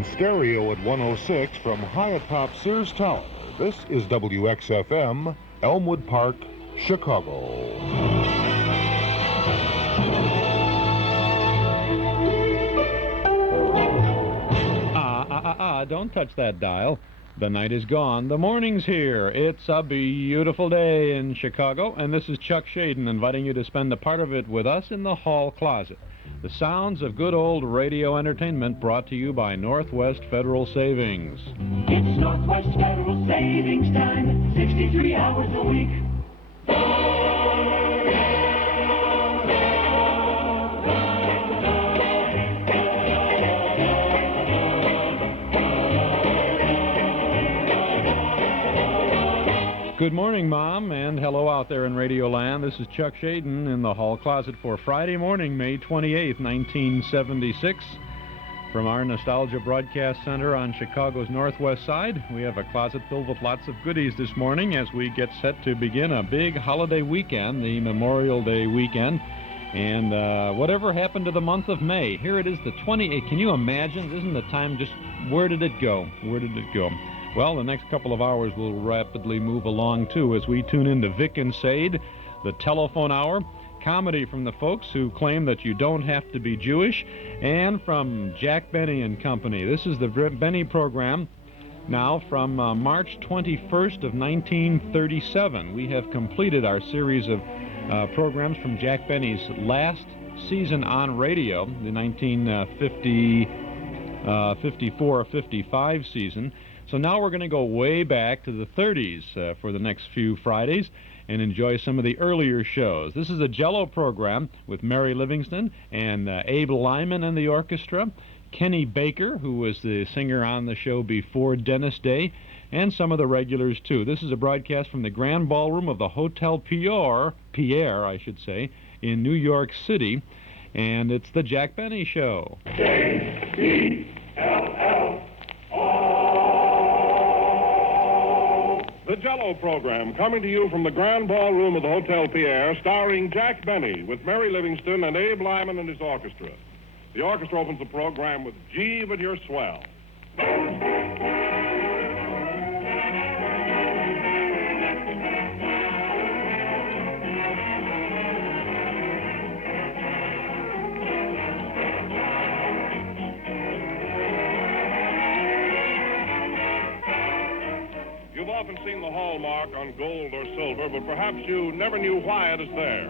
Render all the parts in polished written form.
in stereo at 106 from high atop Sears Tower. This is WXFM, Elmwood Park, Chicago. Don't touch that dial. The night is gone. The morning's here. It's a beautiful day in Chicago, and this is Chuck Shaden inviting you to spend a part of it with us in the hall closet. The sounds of good old radio entertainment brought to you by Northwest Federal Savings. It's Northwest Federal Savings time, 63 hours a week. Good morning, Mom, and hello out there in Radio Land. This is Chuck Shaden in the hall closet for Friday morning, May 28th, 1976. From our Nostalgia Broadcast Center on Chicago's northwest side, we have a closet filled with lots of goodies this morning as we get set to begin a big holiday weekend, the Memorial Day weekend. And whatever happened to the month of May? Here it is, the 28th. Can you imagine? Isn't the time just, where did it go? Where did it go? Well, the next couple of hours will rapidly move along, too, as we tune into Vic and SADE, the telephone hour, comedy from the folks who claim that you don't have to be Jewish, and from Jack Benny and Company. This is the Benny program now from March 21st of 1937. We have completed our series of programs from Jack Benny's last season on radio, the 1954-55 season. So now we're going to go way back to the 30s for the next few Fridays and enjoy some of the earlier shows. This is a Jell-O program with Mary Livingston and Abe Lyman and the orchestra, Kenny Baker, who was the singer on the show before Dennis Day, and some of the regulars, too. This is a broadcast from the Grand Ballroom of the Hotel Pierre, in New York City, and it's the Jack Benny Show. The Jell-O program, coming to you from the Grand Ballroom of the Hotel Pierre, starring Jack Benny with Mary Livingston and Abe Lyman and his orchestra. The orchestra opens the program with Gee, But You're Swell. You've often seen the hallmark on gold or silver, but perhaps you never knew why it is there.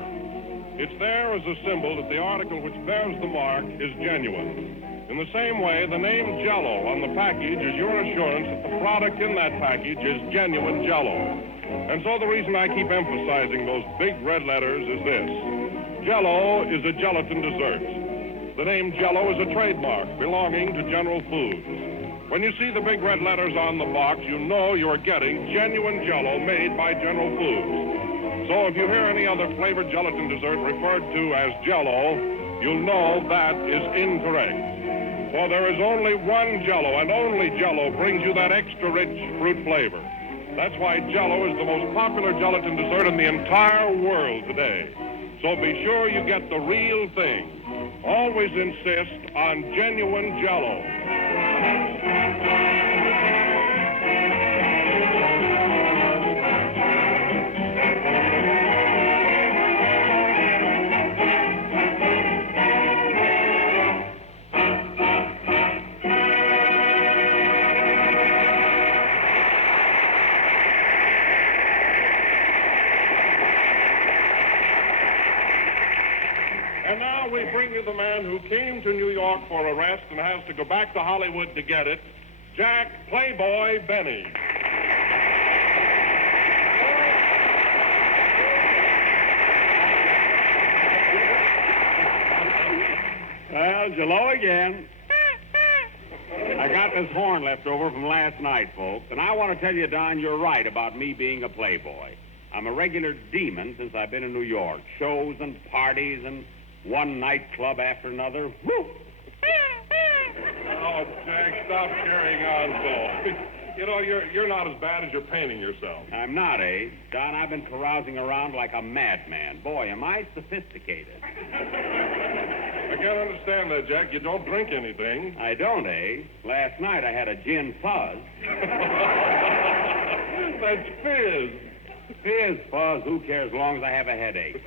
It's there as a symbol that the article which bears the mark is genuine. In the same way, the name Jell-O on the package is your assurance that the product in that package is genuine Jell-O. And so the reason I keep emphasizing those big red letters is this. Jell-O is a gelatin dessert. The name Jell-O is a trademark belonging to General Foods. When you see the big red letters on the box, you know you're getting genuine Jell-O made by General Foods. So if you hear any other flavored gelatin dessert referred to as Jell-O, you'll know that is incorrect. For there is only one Jell-O, and only Jell-O brings you that extra rich fruit flavor. That's why Jell-O is the most popular gelatin dessert in the entire world today. So be sure you get the real thing. Always insist on genuine Jell-O. And now we bring you the man who came to New York for a rest and has to go back to Hollywood to get it, Jack Playboy Benny. Well, hello again. I got this horn left over from last night, folks, and I want to tell you, Don, you're right about me being a playboy. I'm a regular demon since I've been in New York. Shows and parties and one nightclub after another. Woo! Oh, Jack, stop carrying on so. You know, you're not as bad as you're painting yourself. I'm not, eh? Don, I've been carousing around like a madman. Boy, am I sophisticated. I can't understand that, Jack. You don't drink anything. I don't, eh? Last night I had a gin fuzz. That's fizz. Fizz, fuzz, who cares as long as I have a headache?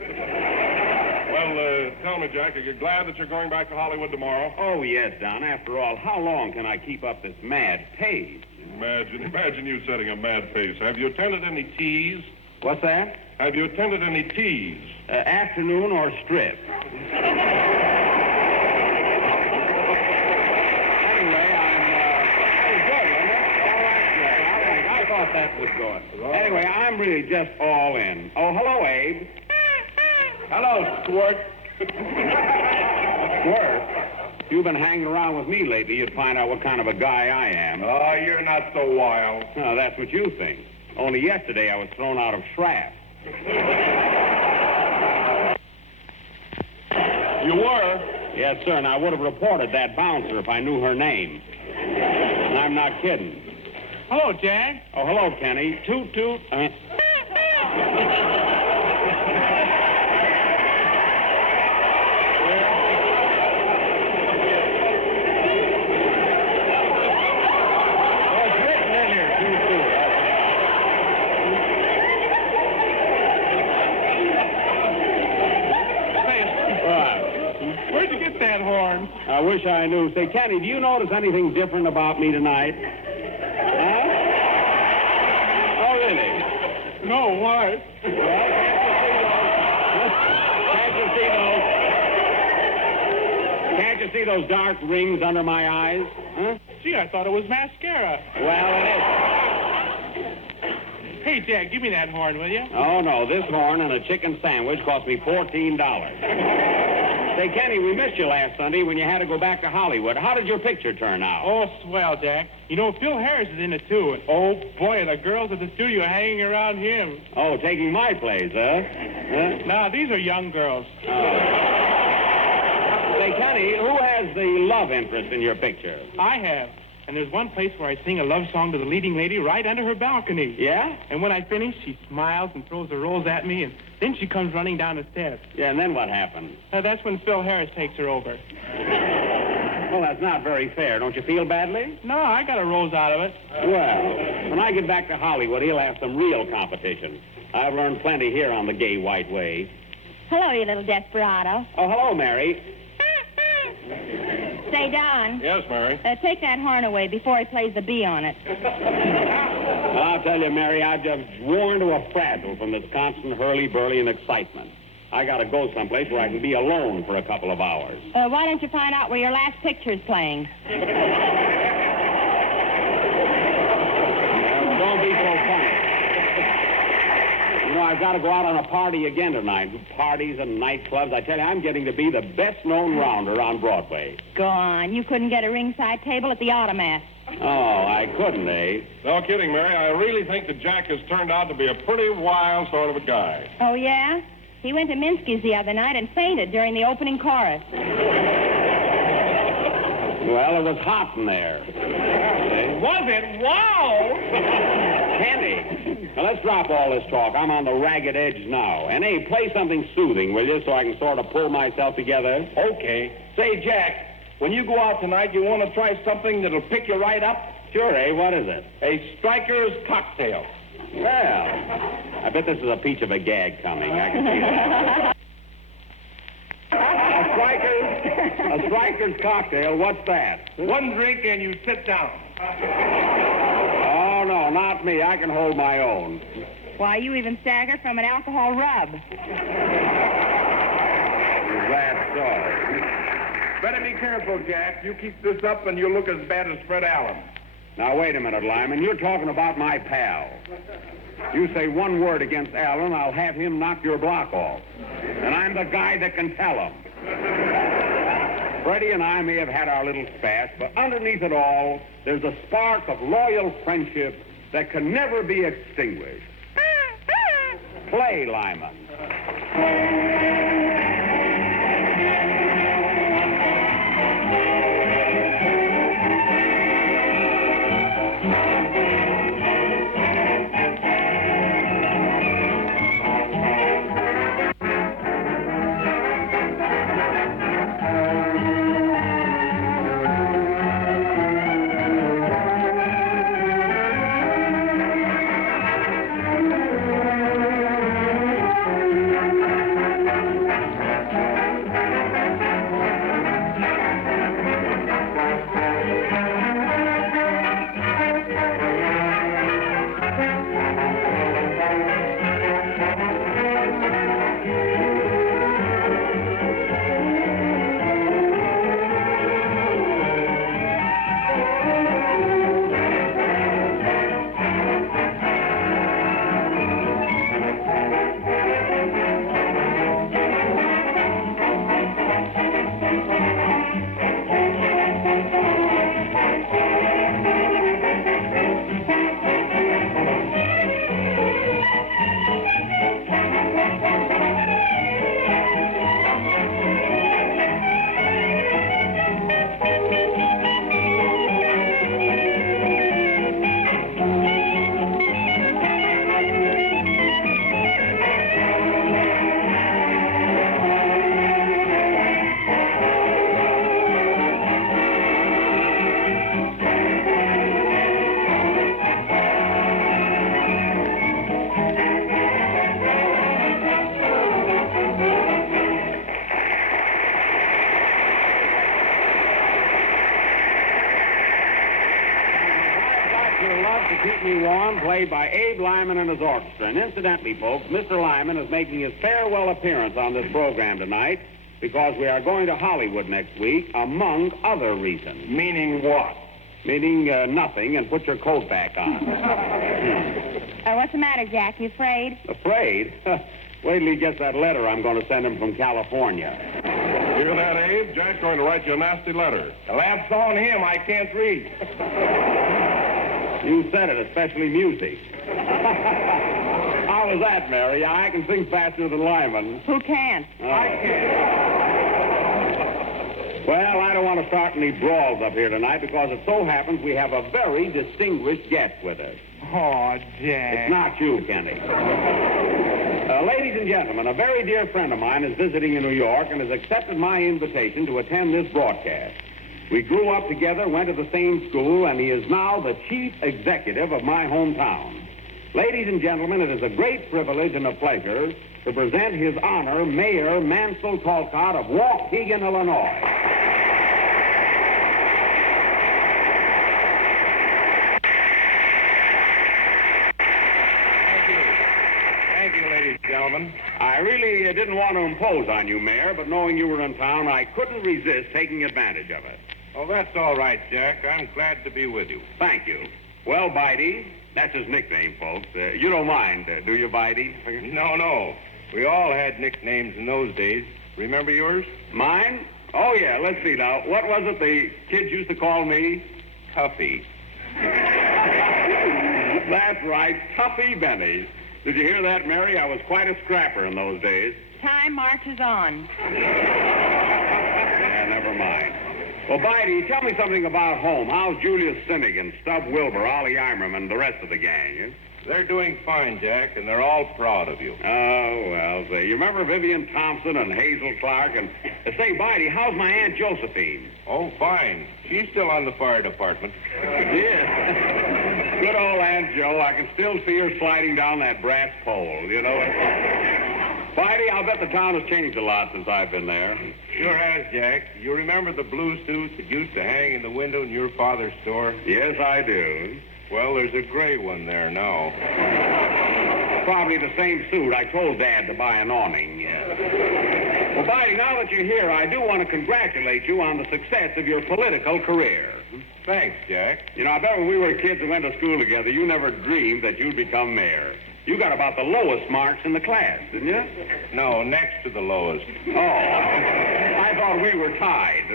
Well, tell me, Jack, are you glad that you're going back to Hollywood tomorrow? Oh, yes, Don. After all, how long can I keep up this mad pace? Imagine you setting a mad pace. Have you attended any teas? What's that? Have you attended any teas? Afternoon or strip? That was good. Anyway, I'm really just all in. Oh, hello, Abe. Hello, Squirt. Squirt? If you've been hanging around with me lately, you'd find out what kind of a guy I am. Oh, you're not so wild. No, that's what you think. Only yesterday I was thrown out of Schrapp. You were? Yes, sir, and I would have reported that bouncer if I knew her name. And I'm not kidding. Hello, Jack. Oh, hello, Kenny. Toot, toot. It's written in here, toot, toot. Where'd you get that horn? I wish I knew. Say, Kenny, do you notice anything different about me tonight? Huh? Oh, really? No, why? Well, can't you see those dark rings under my eyes? Huh? Gee, I thought it was mascara. Well, it Hey, Jack, give me that horn, will you? isn't. Oh, no, this horn and a chicken sandwich cost me $14. Say, Kenny, we missed you last Sunday when you had to go back to Hollywood. How did your picture turn out? Oh, swell, Jack. You know, Phil Harris is in it, too. And, oh, boy, the girls at the studio are hanging around him. Oh, taking my place, huh? Nah, these are young girls. Say, Kenny, who has the love interest in your picture? I have. And there's one place where I sing a love song to the leading lady right under her balcony. Yeah? And when I finish, she smiles and throws the rolls at me, and then she comes running down the steps. Yeah, and then what happened? That's when Phil Harris takes her over. Well, that's not very fair. Don't you feel badly? No, I got a rose out of it. Well, when I get back to Hollywood, he'll have some real competition. I've learned plenty here on the gay white way. Hello, you little desperado. Oh, hello, Mary. Say, Don. Yes, Mary. Take that horn away before he plays the bee on it. I'll tell you, Mary, I've just worn to a frazzle from this constant hurly-burly and excitement. I gotta go someplace where I can be alone for a couple of hours. Why don't you find out where your last picture's playing? Well, don't be so funny. You know, I've got to go out on a party again tonight. Parties and nightclubs. I tell you, I'm getting to be the best-known rounder on Broadway. Go on. You couldn't get a ringside table at the Automat. Oh, I couldn't, eh? No kidding, Mary. I really think that Jack has turned out to be a pretty wild sort of a guy. Oh, yeah? He went to Minsky's the other night and fainted during the opening chorus. Well, it was hot in there. Was it? Wow! Kenny, now let's drop all this talk. I'm on the ragged edge now. And, hey, play something soothing, will you, so I can sort of pull myself together? Okay. Say, Jack, when you go out tonight, you want to try something that'll pick you right up? Sure, eh? What is it? A striker's cocktail. Well, I bet this is a peach of a gag coming. I can see that. A striker's cocktail, what's that? One drink and you sit down. Oh, no, not me. I can hold my own. Why, you even stagger from an alcohol rub. Is that so? Better be careful, Jack. You keep this up and you'll look as bad as Fred Allen. Now, wait a minute, Lyman. You're talking about my pal. You say one word against Allen, I'll have him knock your block off. And I'm the guy that can tell him. Freddie and I may have had our little spat, but underneath it all, there's a spark of loyal friendship that can never be extinguished. Play, Lyman. Me Warm, played by Abe Lyman and his orchestra. And incidentally, folks, Mr. Lyman is making his farewell appearance on this program tonight because we are going to Hollywood next week, among other reasons. Meaning what? Meaning nothing, and put your coat back on. What's the matter, Jack? You afraid? Afraid? Wait till he gets that letter I'm going to send him from California. Hear that, Abe? Jack's going to write you a nasty letter. The lamp's on him. I can't read. You said it, especially music. How was that, Mary? I can sing faster than Lyman. Who can? Oh. I can. Well, I don't want to start any brawls up here tonight because it so happens we have a very distinguished guest with us. Oh, Jack. It's not you, Kenny. Ladies and gentlemen, a very dear friend of mine is visiting in New York and has accepted my invitation to attend this broadcast. We grew up together, went to the same school, and he is now the chief executive of my hometown. Ladies and gentlemen, it is a great privilege and a pleasure to present His Honor, Mayor Mansel Talcott of Waukegan, Illinois. Thank you, ladies and gentlemen. I really didn't want to impose on you, Mayor, but knowing you were in town, I couldn't resist taking advantage of it. Oh, that's all right, Jack. I'm glad to be with you. Thank you. Well, Bitey, that's his nickname, folks. You don't mind, do you, Bitey? No. We all had nicknames in those days. Remember yours? Mine? Oh, yeah. Let's see now. What was it the kids used to call me? Tuffy. That's right. Tuffy Benny. Did you hear that, Mary? I was quite a scrapper in those days. Time marches on. Yeah, never mind. Well, Bitey, tell me something about home. How's Julius Sinnig and Stub Wilbur, Ollie Eimerman, and the rest of the gang? Eh? They're doing fine, Jack, and they're all proud of you. Oh, well, say, you remember Vivian Thompson and Hazel Clark? And say, Bitey, how's my Aunt Josephine? Oh, fine. She's still on the fire department. Yes. Good old Aunt Joe. I can still see her sliding down that brass pole, you know. Bitey, I'll bet the town has changed a lot since I've been there. Sure has, Jack. You remember the blue suits that used to hang in the window in your father's store? Yes, I do. Well, there's a gray one there now. Probably the same suit. I told Dad to buy an awning. Well, Bitey, now that you're here, I do want to congratulate you on the success of your political career. Thanks, Jack. You know, I bet when we were kids and went to school together, you never dreamed that you'd become mayor. You got about the lowest marks in the class, didn't you? No, next to the lowest. Oh, I thought we were tied.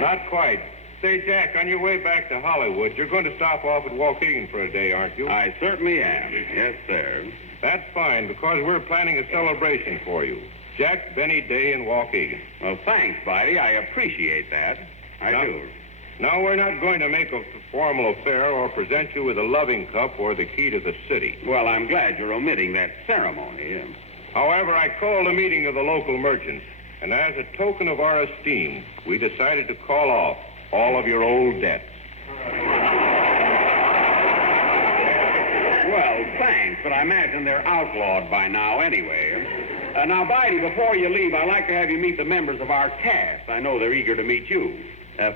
Not quite. Say, Jack, on your way back to Hollywood, you're going to stop off at Waukegan for a day, aren't you? I certainly am. Yes, sir. That's fine, because we're planning a celebration for you. Jack Benny Day in Waukegan. Well, thanks, Bitey. I appreciate that. I do. No, we're not going to make a formal affair or present you with a loving cup or the key to the city. Well, I'm glad you're omitting that ceremony. However, I called a meeting of the local merchants, and as a token of our esteem, we decided to call off all of your old debts. Well, thanks, but I imagine they're outlawed by now anyway. Now, Bitey, before you leave, I'd like to have you meet the members of our cast. I know they're eager to meet you.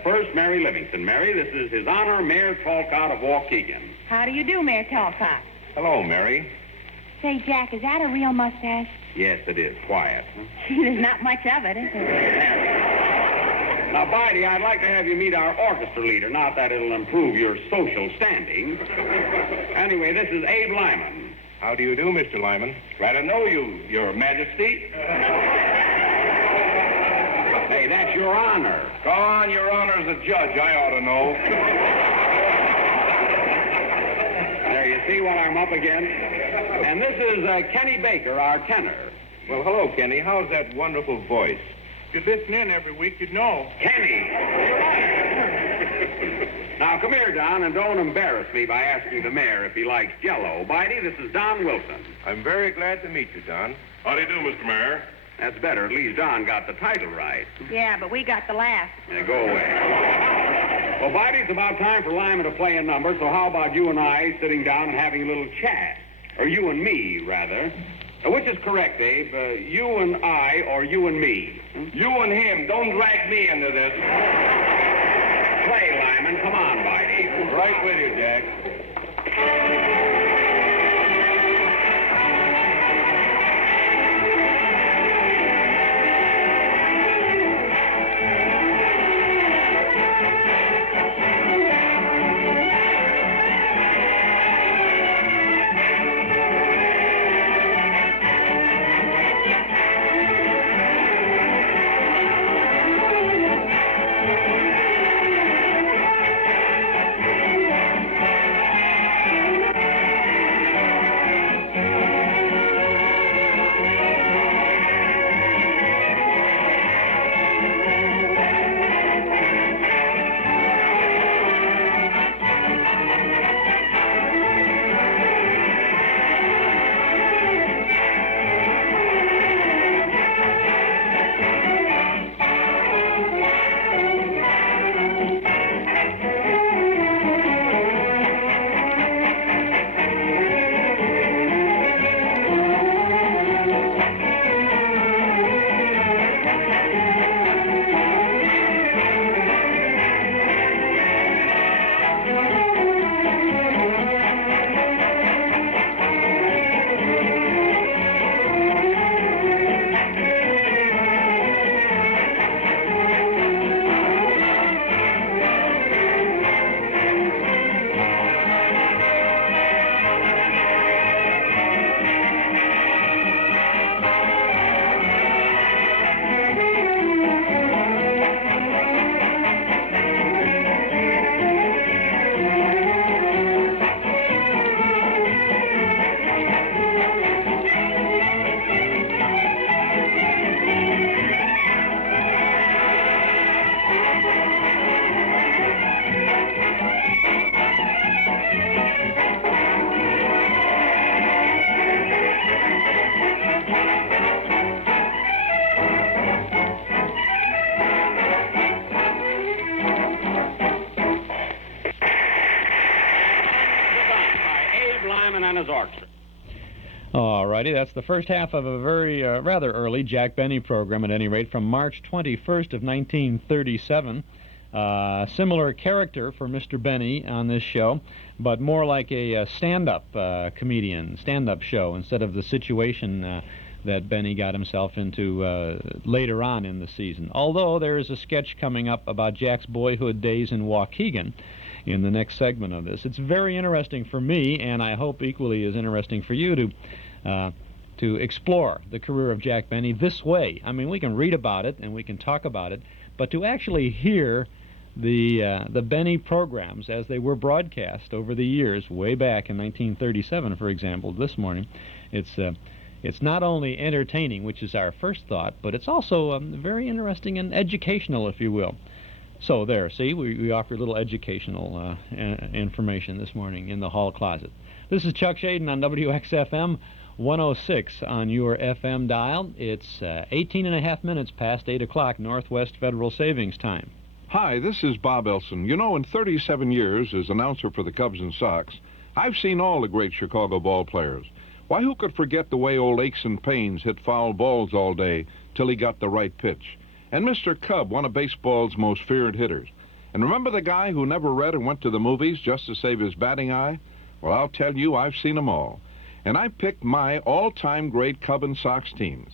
First, Mary Livingston. Mary, this is His Honor, Mayor Talcott of Waukegan. How do you do, Mayor Talcott? Hello, Mary. Say, Jack, is that a real mustache? Yes, it is. Quiet. There's not much of it, is there? Now, Bitey, I'd like to have you meet our orchestra leader. Not that it'll improve your social standing. Anyway, this is Abe Lyman. How do you do, Mr. Lyman? Glad to know you, Your Majesty. Hey, that's Your Honor. Go on, Your Honor's a judge. I ought to know. There, you see what I'm up against? And this is Kenny Baker, our tenor. Well, hello, Kenny. How's that wonderful voice? If you listen in every week, you'd know. Kenny! Now, come here, Don, and don't embarrass me by asking the mayor if he likes Jell-O. Bitey, this is Don Wilson. I'm very glad to meet you, Don. How do you do, Mr. Mayor? That's better. At least Don got the title right. Yeah, but we got the laugh. Now, go away. Well, Bitey, it's about time for Lyman to play a number, so how about you and I sitting down and having a little chat? Or you and me, rather. Which is correct, Abe? You and I or you and me? You and him. Don't drag me into this. Play, Lyman. Lyman. Come on, Bitey. Right with you, Jack. And his orchestra. All righty, that's the first half of a very rather early Jack Benny program, at any rate, from March 21st of 1937. Similar character for Mr. Benny on this show, but more like a stand-up comedian, stand-up show, instead of the situation that Benny got himself into later on in the season. Although there is a sketch coming up about Jack's boyhood days in Waukegan in the next segment of this. It's very interesting for me, and I hope equally as interesting for you to explore the career of Jack Benny this way. I mean, we can read about it and we can talk about it, but to actually hear the Benny programs as they were broadcast over the years, way back in 1937, for example, this morning, it's not only entertaining, which is our first thought, but it's also very interesting and educational, if you will. So there, see, we offer a little educational information this morning in the hall closet. This is Chuck Shaden on WXFM 106 on your FM dial. It's 18 and a half minutes past 8 o'clock Northwest Federal Savings Time. Hi, this is Bob Elson. You know, in 37 years as announcer for the Cubs and Sox, I've seen all the great Chicago ball players. Why, who could forget the way old Aches and Pains hit foul balls all day till he got the right pitch? And Mr. Cub, one of baseball's most feared hitters. And remember the guy who never read and went to the movies just to save his batting eye? Well, I'll tell you, I've seen them all. And I picked my all-time great Cub and Sox teams.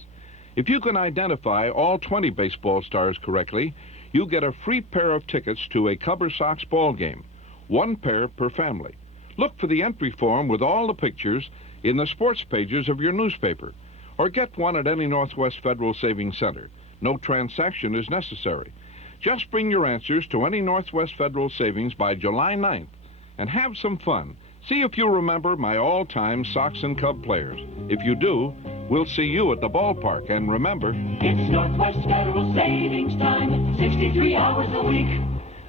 If you can identify all 20 baseball stars correctly, you get a free pair of tickets to a Cub or Sox ball game. One pair per family. Look for the entry form with all the pictures in the sports pages of your newspaper. Or get one at any Northwest Federal Savings Center. No transaction is necessary. Just bring your answers to any Northwest Federal Savings by July 9th and have some fun. See if you remember my all-time Sox and Cub players. If you do, we'll see you at the ballpark. And remember, It's Northwest Federal Savings Time, 63 hours a week.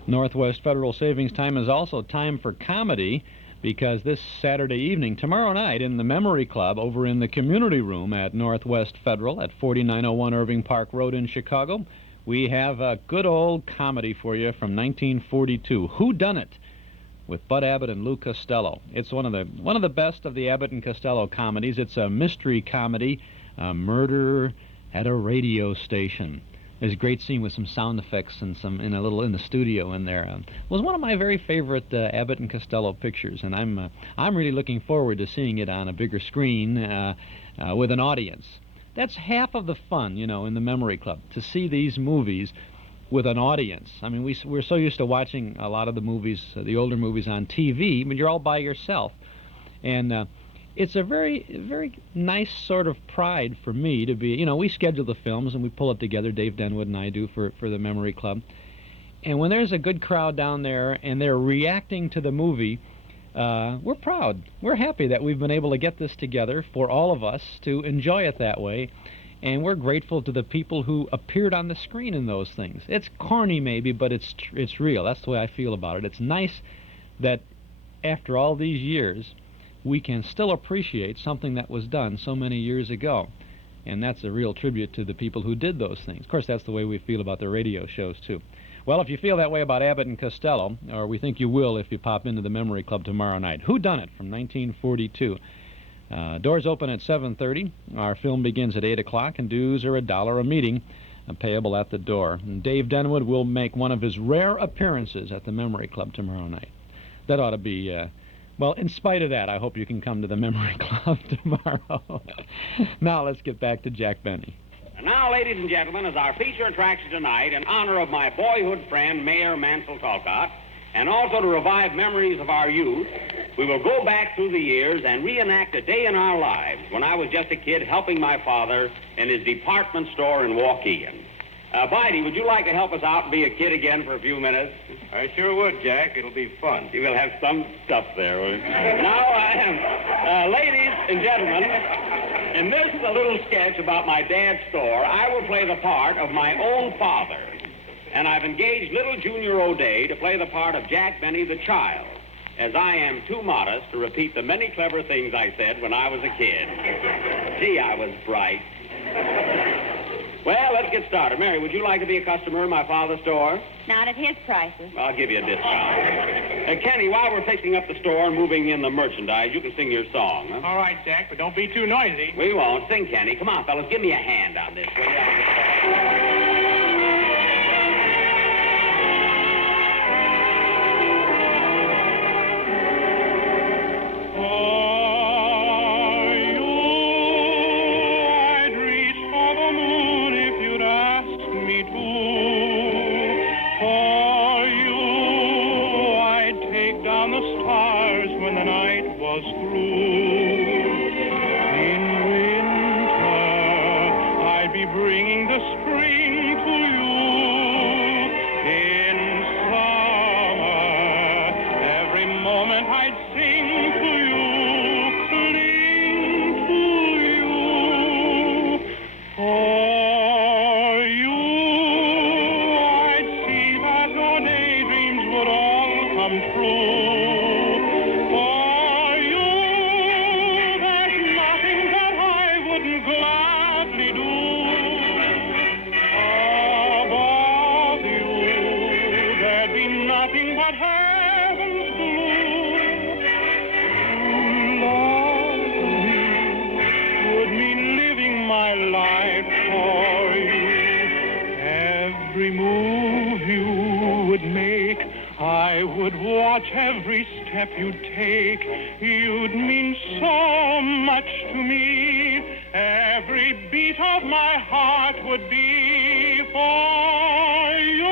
Northwest Federal Savings Time is also time for comedy, because this Saturday evening, tomorrow night, in the Memory Club over in the community room at Northwest Federal at 4901 Irving Park Road in Chicago, we have a good old comedy for you from 1942, Who Done It, with Bud Abbott and Lou Costello. It's one of the best of the Abbott and Costello comedies. It's a mystery comedy, a murder at a radio station. There's a great scene with some sound effects and some in the studio in there. It was one of my very favorite Abbott and Costello pictures, and I'm really looking forward to seeing it on a bigger screen with an audience. That's half of the fun, in the Memory Club, to see these movies with an audience. I mean, we're so used to watching a lot of the movies, the older movies on TV, but you're all by yourself. And it's a very, very nice sort of pride for me to be, we schedule the films and we pull it together, Dave Denwood and I do for the Memory Club. And when there's a good crowd down there and they're reacting to the movie, we're proud. We're happy that we've been able to get this together for all of us to enjoy it that way. And we're grateful to the people who appeared on the screen in those things. It's corny maybe, but it's real. That's the way I feel about it. It's nice that after all these years, we can still appreciate something that was done so many years ago. And that's a real tribute to the people who did those things. Of course, that's the way we feel about the radio shows, too. Well, if you feel that way about Abbott and Costello, or we think you will if you pop into the Memory Club tomorrow night, Who Done It from 1942. Doors open at 7:30. Our film begins at 8 o'clock, and dues are $1 a meeting, payable at the door. And Dave Denwood will make one of his rare appearances at the Memory Club tomorrow night. That ought to be... Well, in spite of that, I hope you can come to the Memory Club tomorrow. Now, let's get back to Jack Benny. And now, ladies and gentlemen, as our feature attraction tonight, in honor of my boyhood friend, Mayor Mansel Talcott, and also to revive memories of our youth, we will go back through the years and reenact a day in our lives when I was just a kid helping my father in his department store in Waukegan. Bidey, would you like to help us out and be a kid again for a few minutes? I sure would, Jack. It'll be fun. You will have some stuff there. Now, ladies and gentlemen, in this little sketch about my dad's store, I will play the part of my own father. And I've engaged little Junior O'Day to play the part of Jack Benny the child, as I am too modest to repeat the many clever things I said when I was a kid. Gee, I was bright. Well, let's get started. Mary, would you like to be a customer in my father's store? Not at his prices. I'll give you a discount. Kenny, while we're fixing up the store and moving in the merchandise, you can sing your song. Huh? All right, Jack, but don't be too noisy. We won't. Sing, Kenny. Come on, fellas. Give me a hand on this, will you? Every step you'd take, you'd mean so much to me. Every beat of my heart would be for you.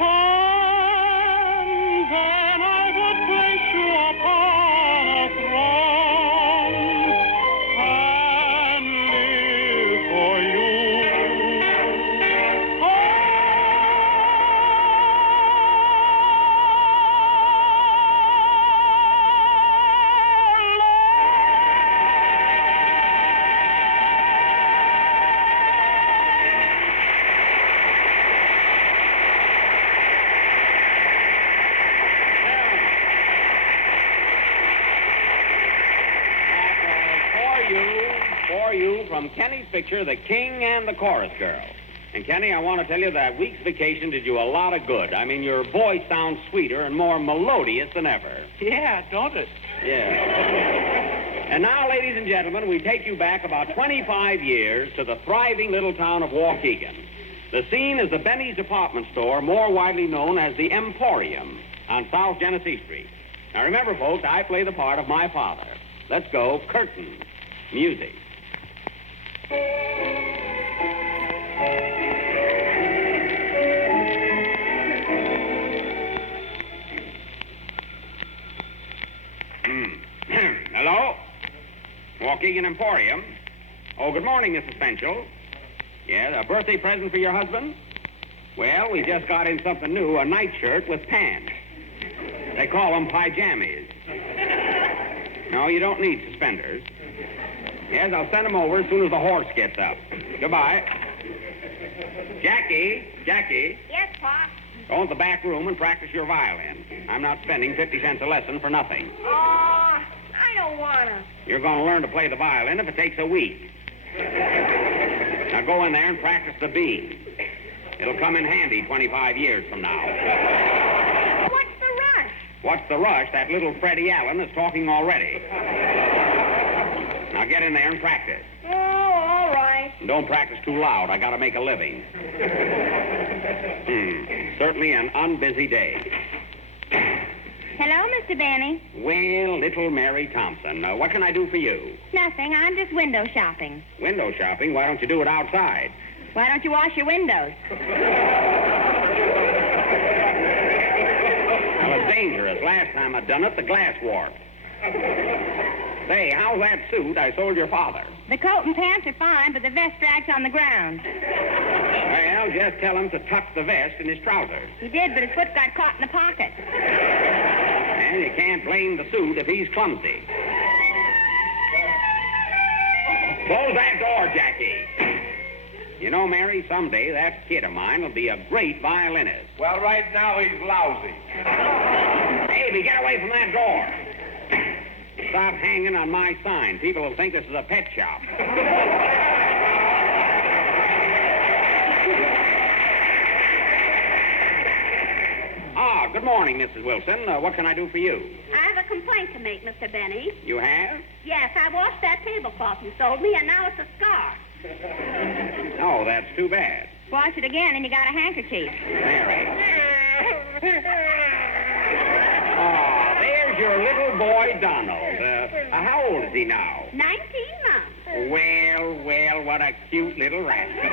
And then I would place you upon a throne and live for you. From Kenny's picture, The King and the Chorus Girl. And, Kenny, I want to tell you that week's vacation did you a lot of good. I mean, your voice sounds sweeter and more melodious than ever. Yeah, don't it? Yeah. And now, ladies and gentlemen, we take you back about 25 years to the thriving little town of Waukegan. The scene is the Benny's department store, more widely known as the Emporium, on South Genesee Street. Now, remember, folks, I play the part of my father. Let's go, curtain, music. Hello? Waukegan Emporium. Oh, good morning, Mrs. Fenchel. Yeah, a birthday present for your husband? Well, we just got in something new, a nightshirt with pants. They call them pajamas. No, you don't need suspenders. Yes, I'll send them over as soon as the horse gets up. Goodbye. Jackie. Yes, Pa? Go into the back room and practice your violin. I'm not spending 50 cents a lesson for nothing. Oh, I don't wanna. You're going to learn to play the violin if it takes a week. Now go in there and practice the B. It'll come in handy 25 years from now. What's the rush? What's the rush? That little Freddie Allen is talking already. Now get in there and practice. Oh, all right. And don't practice too loud. I got to make a living. Certainly an unbusy day. Hello, Mr. Benny. Well, little Mary Thompson, what can I do for you? Nothing. I'm just window shopping. Window shopping? Why don't you do it outside? Why don't you wash your windows? Well, it's dangerous. Last time I done it, the glass warped. Say, how's that suit I sold your father? The coat and pants are fine, but the vest drags on the ground. Well, just tell him to tuck the vest in his trousers. He did, but his foot got caught in the pocket. And you can't blame the suit if he's clumsy. Close that door, Jackie. You know, Mary, someday that kid of mine will be a great violinist. Well, right now he's lousy. Baby, get away from that door. Stop hanging on my sign. People will think this is a pet shop. Good morning, Mrs. Wilson. What can I do for you? I have a complaint to make, Mr. Benny. You have? Yes, I washed that tablecloth you sold me, and now it's a scar. Oh, that's too bad. Wash it again, and you got a handkerchief. Mary. Oh, there's your little boy, Donald. How old is he now? 19 months. Well, what a cute little rascal.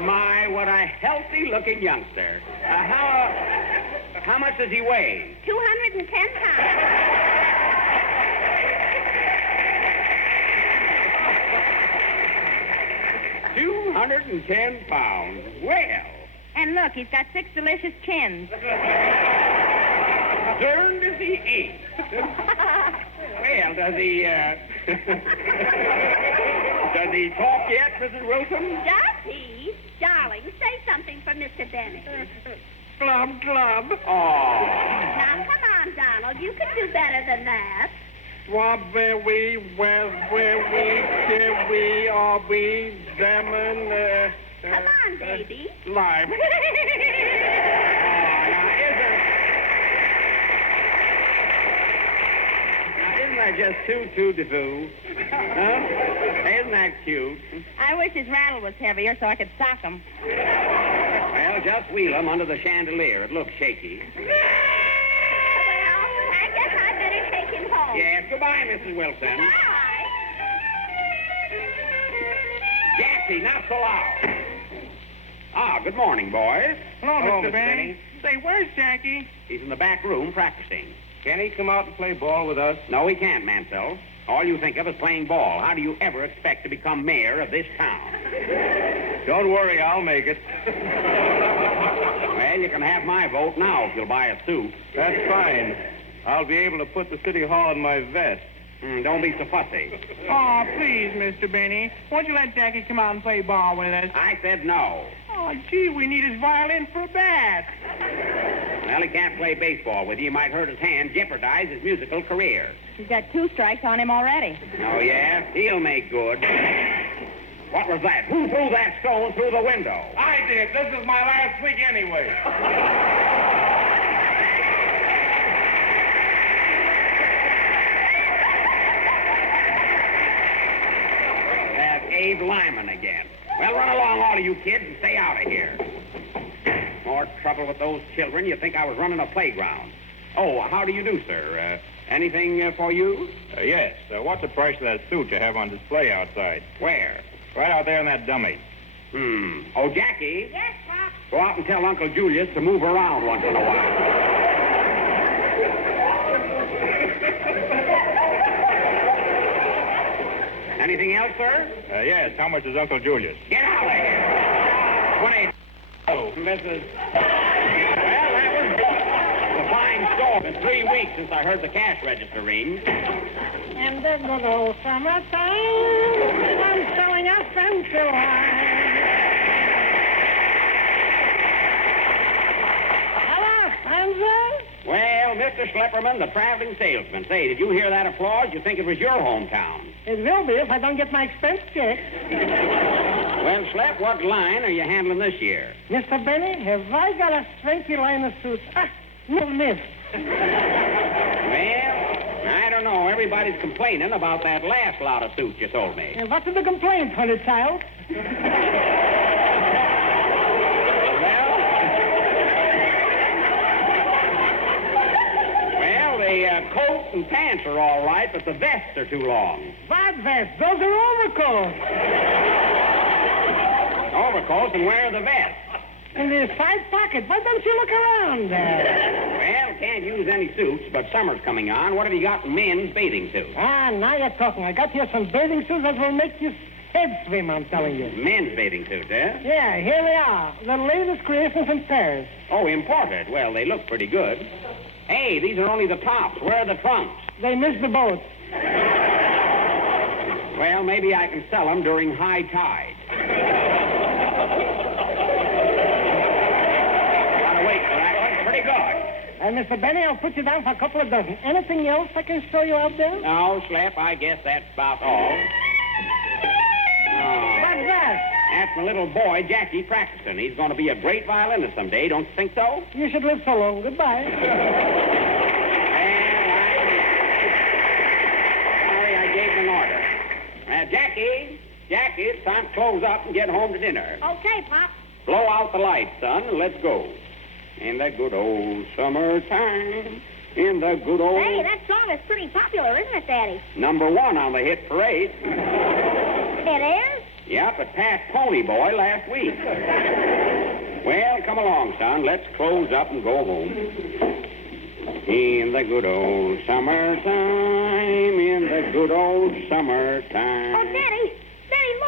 My, what a healthy-looking youngster. How much does he weigh? 210 pounds. 210 pounds. Well. And look, he's got 6 delicious chins. Darn does he eat. Well, does he, does he talk yet, Mrs. Wilson? Does he? Darling, say something for Mr. Benny. Glub, glub. Oh. Now, come on, Donald. You can do better than that. Strawberry, raspberry, kiwi, auberry, lemon, Come on, baby. lime. Isn't that just too de-foo? Huh? Isn't that cute? I wish his rattle was heavier so I could sock him. Well, just wheel him under the chandelier. It looks shaky. Well, I guess I'd better take him home. Yes, goodbye, Mrs. Wilson. Bye. Jackie, not so loud. Good morning, boys. Hello, Mr. Benny. Say, where's Jackie? He's in the back room practicing. Can he come out and play ball with us? No, he can't, Mansel. All you think of is playing ball. How do you ever expect to become mayor of this town? Don't worry, I'll make it. Well, you can have my vote now if you'll buy a suit. That's fine. I'll be able to put the city hall in my vest. Don't be so fussy. Oh, please, Mr. Benny. Won't you let Jackie come out and play ball with us? I said no. Oh, gee, we need his violin for a bat. Well, he can't play baseball with you. He might hurt his hand, jeopardize his musical career. He's got 2 strikes on him already. Oh, yeah? He'll make good. What was that? Who threw that stone through the window? I did. This is my last week anyway. That's Abe Lyman again. Well, run along, all of you kids, and stay out of here. More trouble with those children. You think I was running a playground. Oh, how do you do, sir? Anything for you? Yes. What's the price of that suit you have on display outside? Where? Right out there in that dummy. Oh, Jackie? Yes, Pop? Go out and tell Uncle Julius to move around once in a while. Anything else, sir? Yes. How much is Uncle Julius? Get out of here. 20. Oh, Mrs. Well, that was a fine store. It's been 3 weeks since I heard the cash register ring. In the good old summertime, I'm selling a fancy wine. Hello, Mansel? Well, Mr. Schlepperman, the traveling salesman. Say, did you hear that applause? You think it was your hometown? It will be if I don't get my expense check. Well, Schlep, what line are you handling this year? Mr. Benny, have I got a straighty line of suits? No miss. Well, I don't know. Everybody's complaining about that last lot of suits you sold me. And what's the complaint, honey child? Well, the coat and pants are all right, but the vests are too long. What vests? Those are overcoats. Overcoats, and where are the vests? In the side pocket. Why don't you look around there? Well, can't use any suits, but summer's coming on. What have you got in men's bathing suits? Now you're talking. I got here some bathing suits that will make your head swim, I'm telling you. Men's bathing suits, eh? Yeah, here they are. The latest creations in Paris. Oh, imported. Well, they look pretty good. Hey, these are only the tops. Where are the trunks? They missed the boat. Well, maybe I can sell them during high tide. Gotta wait for that one. Pretty good. Mr. Benny, I'll put you down for a couple of dozen. Anything else I can show you out there? No, Schlep, I guess that's about all. What's that? That's my little boy, Jackie, practicing. He's going to be a great violinist someday. Don't you think so? You should live so long. Goodbye. Sorry, I gave him an order. Jackie, it's time to close up and get home to dinner. Okay, Pop. Blow out the lights, son, and let's go. In the good old summertime, in the good old... Hey, that song is pretty popular, isn't it, Daddy? #1 on the hit parade. It is? Yep, it passed Pony Boy last week. Well, come along, son. Let's close up and go home. In the good old summertime, in the good old summertime. Oh, Daddy,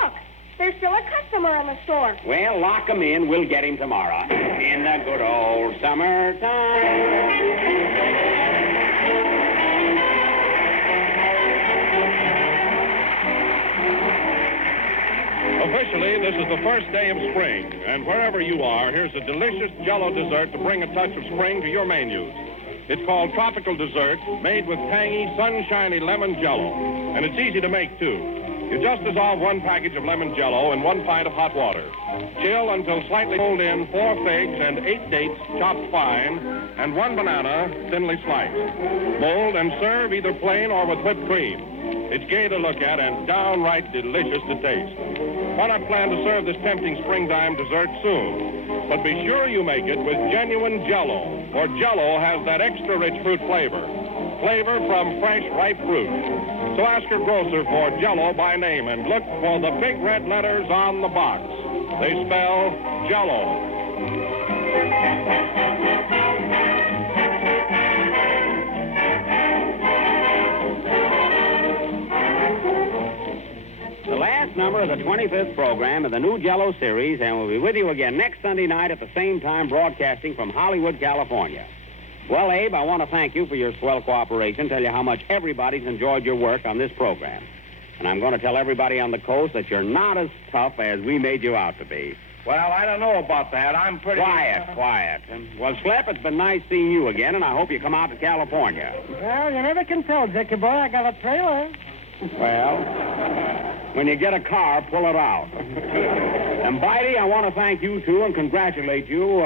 look. There's still a customer in the store. Well, lock him in. We'll get him tomorrow. In the good old summertime. Officially, this is the first day of spring, and wherever you are, here's a delicious Jell-O dessert to bring a touch of spring to your menus. It's called Tropical Dessert, made with tangy, sunshiny lemon Jell-O, and it's easy to make, too. You just dissolve 1 package of lemon Jell-O in 1 pint of hot water. Chill until slightly cooled in 4 figs and 8 dates chopped fine, and 1 banana thinly sliced. Mold and serve either plain or with whipped cream. It's gay to look at and downright delicious to taste. Why not plan to serve this tempting springtime dessert soon? But be sure you make it with genuine Jell-O, for Jell-O has that extra rich fruit flavor. Flavor from fresh, ripe fruit. So ask your grocer for Jell-O by name and look for the big red letters on the box. They spell Jell-O. The last number of the 25th program of the new Jell-O series, and we'll be with you again next Sunday night at the same time, broadcasting from Hollywood, California. Well, Abe, I want to thank you for your swell cooperation, tell you how much everybody's enjoyed your work on this program. And I'm going to tell everybody on the coast that you're not as tough as we made you out to be. Well, I don't know about that. I'm pretty... Quiet. Well, Schlep, it's been nice seeing you again, and I hope you come out to California. Well, you never can tell, Jackie boy. I got a trailer. Well... When you get a car, pull it out. And, Bitey, I want to thank you, too, and congratulate you,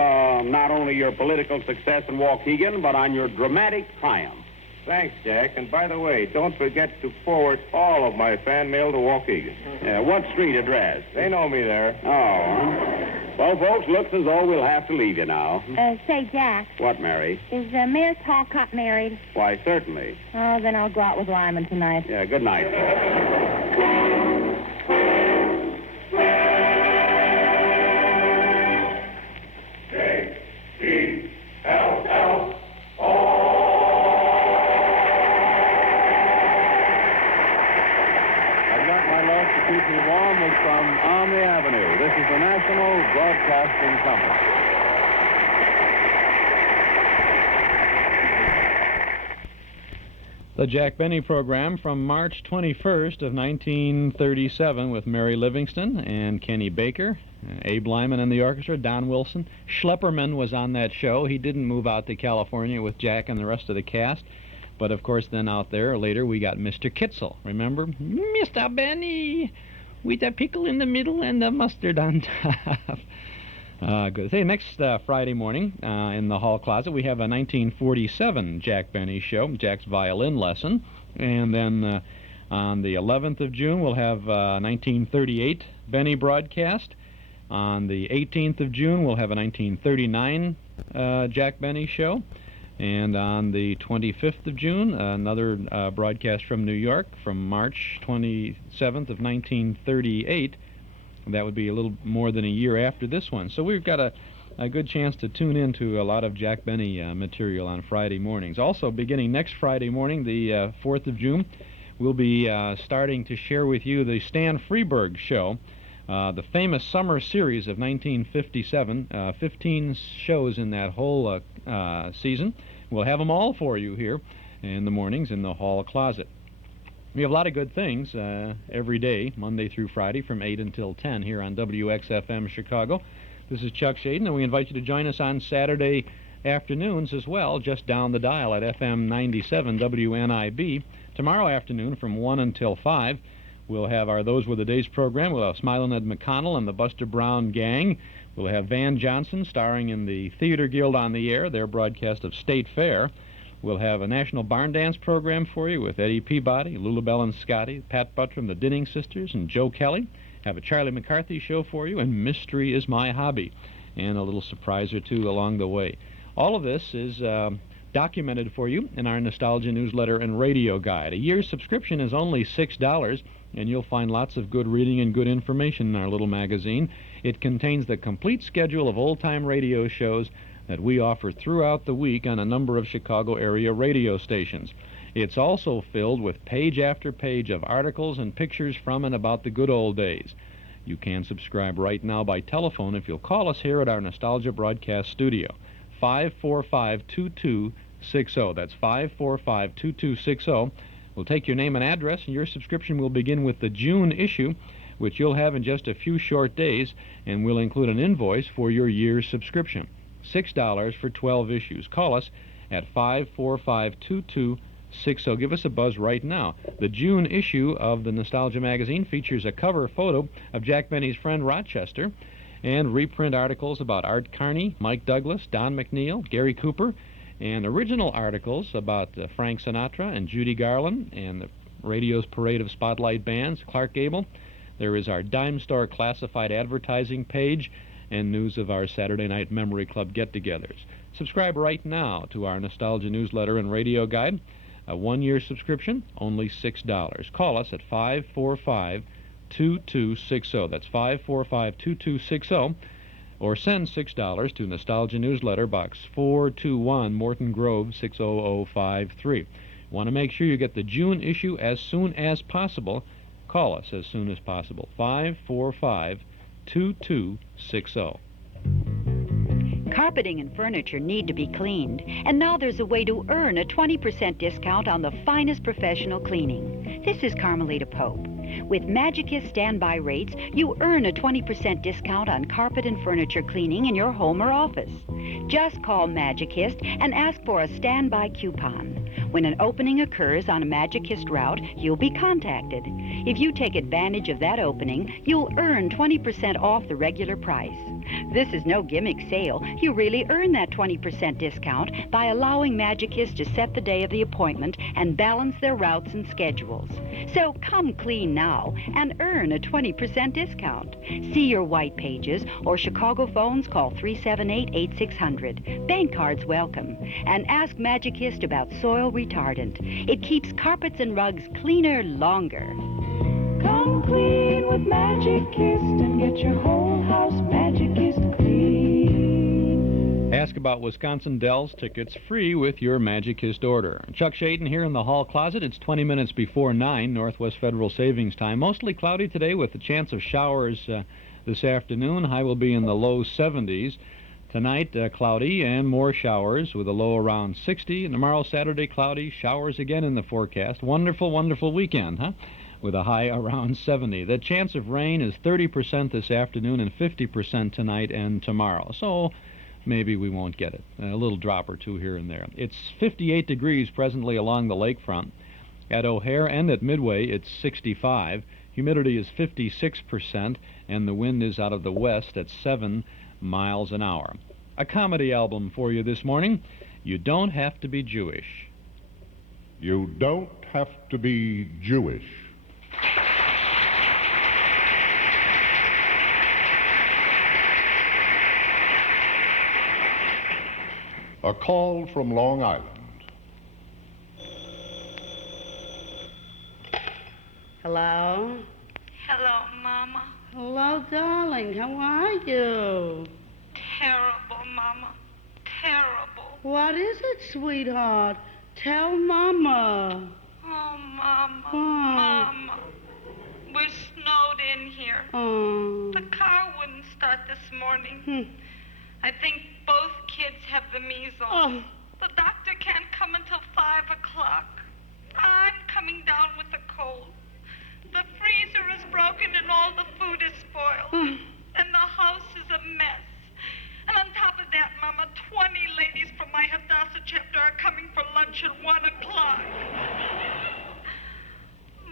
not only your political success in Waukegan, but on your dramatic triumph. Thanks, Jack. And by the way, don't forget to forward all of my fan mail to Waukegan. Yeah, what street address? They know me there. Oh. Well, folks, looks as though we'll have to leave you now. Say, Jack. What, Mary? Is Mayor Talcott married? Why, certainly. Oh, then I'll go out with Lyman tonight. Yeah, good night. Keep Me Warm was from On the Avenue. This is the National Broadcasting Company. The Jack Benny program from March 21st of 1937 with Mary Livingston and Kenny Baker, Abe Lyman and the orchestra, Don Wilson. Schlepperman was on that show. He didn't move out to California with Jack and the rest of the cast. But, of course, then out there, later, we got Mr. Kitzel. Remember? Mr. Benny, with the pickle in the middle and the mustard on top. Good. Hey, next Friday morning in the hall closet, we have a 1947 Jack Benny show, Jack's violin lesson. And then on the 11th of June, we'll have a 1938 Benny broadcast. On the 18th of June, we'll have a 1939 Jack Benny show. And on the 25th of June, another broadcast from New York from March 27th of 1938. That would be a little more than a year after this one. So we've got a good chance to tune into a lot of Jack Benny material on Friday mornings. Also, beginning next Friday morning, the 4th of June, we'll be starting to share with you the Stan Freberg Show, the famous summer series of 1957, 15 shows in that whole season. We'll have them all for you here in the mornings in the hall closet. We have a lot of good things every day, Monday through Friday, from 8 until 10 here on WXFM Chicago. This is Chuck Shaden, and we invite you to join us on Saturday afternoons as well, just down the dial at FM 97 WNIB. Tomorrow afternoon from 1 until 5, we'll have our Those Were the Days program. We'll have Smilin' Ed McConnell and the Buster Brown Gang. We'll have Van Johnson starring in the Theater Guild on the Air, their broadcast of State Fair. We'll have a National Barn Dance program for you with Eddie Peabody, Lulabelle and Scotty, Pat Buttram, the Dinning Sisters, and Joe Kelly. Have a Charlie McCarthy show for you, and Mystery is My Hobby, and a little surprise or two along the way. All of this is documented for you in our Nostalgia newsletter and radio guide. A year's subscription is only $6, and you'll find lots of good reading and good information in our little magazine. It contains the complete schedule of old-time radio shows that we offer throughout the week on a number of Chicago area radio stations. It's also filled with page after page of articles and pictures from and about the good old days. You can subscribe right now by telephone if you'll call us here at our Nostalgia Broadcast Studio. 545-2260. That's 545-2260. We'll take your name and address, and your subscription will begin with the June issue, which you'll have in just a few short days, and we'll include an invoice for your year's subscription. $6 for 12 issues. Call us at 545-2260. Give us a buzz right now. The June issue of the Nostalgia magazine features a cover photo of Jack Benny's friend Rochester, and reprint articles about Art Carney, Mike Douglas, Don McNeil, Gary Cooper, and original articles about Frank Sinatra and Judy Garland and the radio's parade of spotlight bands, Clark Gable. There is our Dime Store classified advertising page and news of our Saturday Night Memory Club get-togethers. Subscribe right now to our Nostalgia newsletter and radio guide. A one-year subscription, only $6. Call us at 545-2260. That's 545-2260. Or send $6 to Nostalgia Newsletter, Box 421, Morton Grove, 60053. Want to make sure you get the June issue as soon as possible? Call us as soon as possible. 545-2260. Carpeting and furniture need to be cleaned, and now there's a way to earn a 20% discount on the finest professional cleaning. This is Carmelita Pope. With Magicus standby rates, you earn a 20% discount on carpet and furniture cleaning in your home or office. Just call Magicist and ask for a standby coupon. When an opening occurs on a Magicist route, you'll be contacted. If you take advantage of that opening, you'll earn 20% off the regular price. This is no gimmick sale. You really earn that 20% discount by allowing Magicist to set the day of the appointment and balance their routes and schedules. So come clean now and earn a 20% discount. See your white pages or Chicago phones, call 378-8600. Bank cards welcome. And ask Magicist about soil retardant. It keeps carpets and rugs cleaner longer. Come clean with Magicist and get your whole house Magicist clean. Ask about Wisconsin Dells tickets free with your Magicist order. Chuck Shaden here in the hall closet. It's 20 minutes before 9, Northwest Federal Savings Time. Mostly cloudy today with a chance of showers this afternoon. High will be in the low 70s. Tonight, cloudy and more showers with a low around 60. And tomorrow, Saturday, cloudy, showers again in the forecast. Wonderful, wonderful weekend, huh? With a high around 70. The chance of rain is 30% this afternoon and 50% tonight and tomorrow. So maybe we won't get it. A little drop or two here and there. It's 58 degrees presently along the lakefront. At O'Hare and at Midway, it's 65. Humidity is 56%, and the wind is out of the west at 7 miles an hour. A comedy album for you this morning. You Don't Have to Be Jewish. You don't have to be Jewish. A call from Long Island. Hello? Hello, Mama. Hello, darling. How are you? Terrible, Mama. Terrible. What is it, sweetheart? Tell Mama. Oh, Mama. Oh. Mama. We're snowed in here. Oh. The car wouldn't start this morning. I think both kids have the measles. Oh. The doctor can't come until 5 o'clock. I'm coming down with a cold. The freezer is broken and all the food is spoiled. And the house is a mess. And on top of that, Mama, 20 ladies from my Hadassah chapter are coming for lunch at 1 o'clock.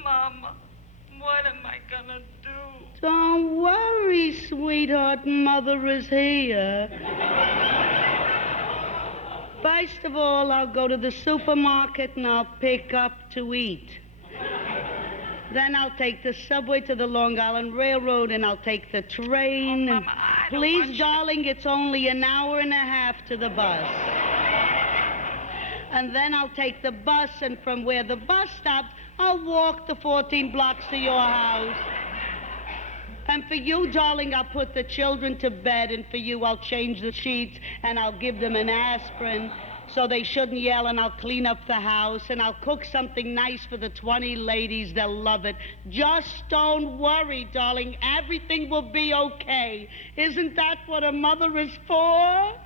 Mama, what am I gonna do? Don't worry, sweetheart. Mother is here. First of all, I'll go to the supermarket and I'll pick up to eat. Then I'll take the subway to the Long Island Railroad and I'll take the train. Oh, Mama, I don't Please, want you... darling, it's only an hour and a half to the bus. And then I'll take the bus, and from where the bus stops, I'll walk the 14 blocks to your house. And for you, darling, I'll put the children to bed, and for you, I'll change the sheets, and I'll give them an aspirin so they shouldn't yell, and I'll clean up the house, and I'll cook something nice for the 20 ladies. They'll love it. Just don't worry, darling. Everything will be okay. Isn't that what a mother is for? Oh,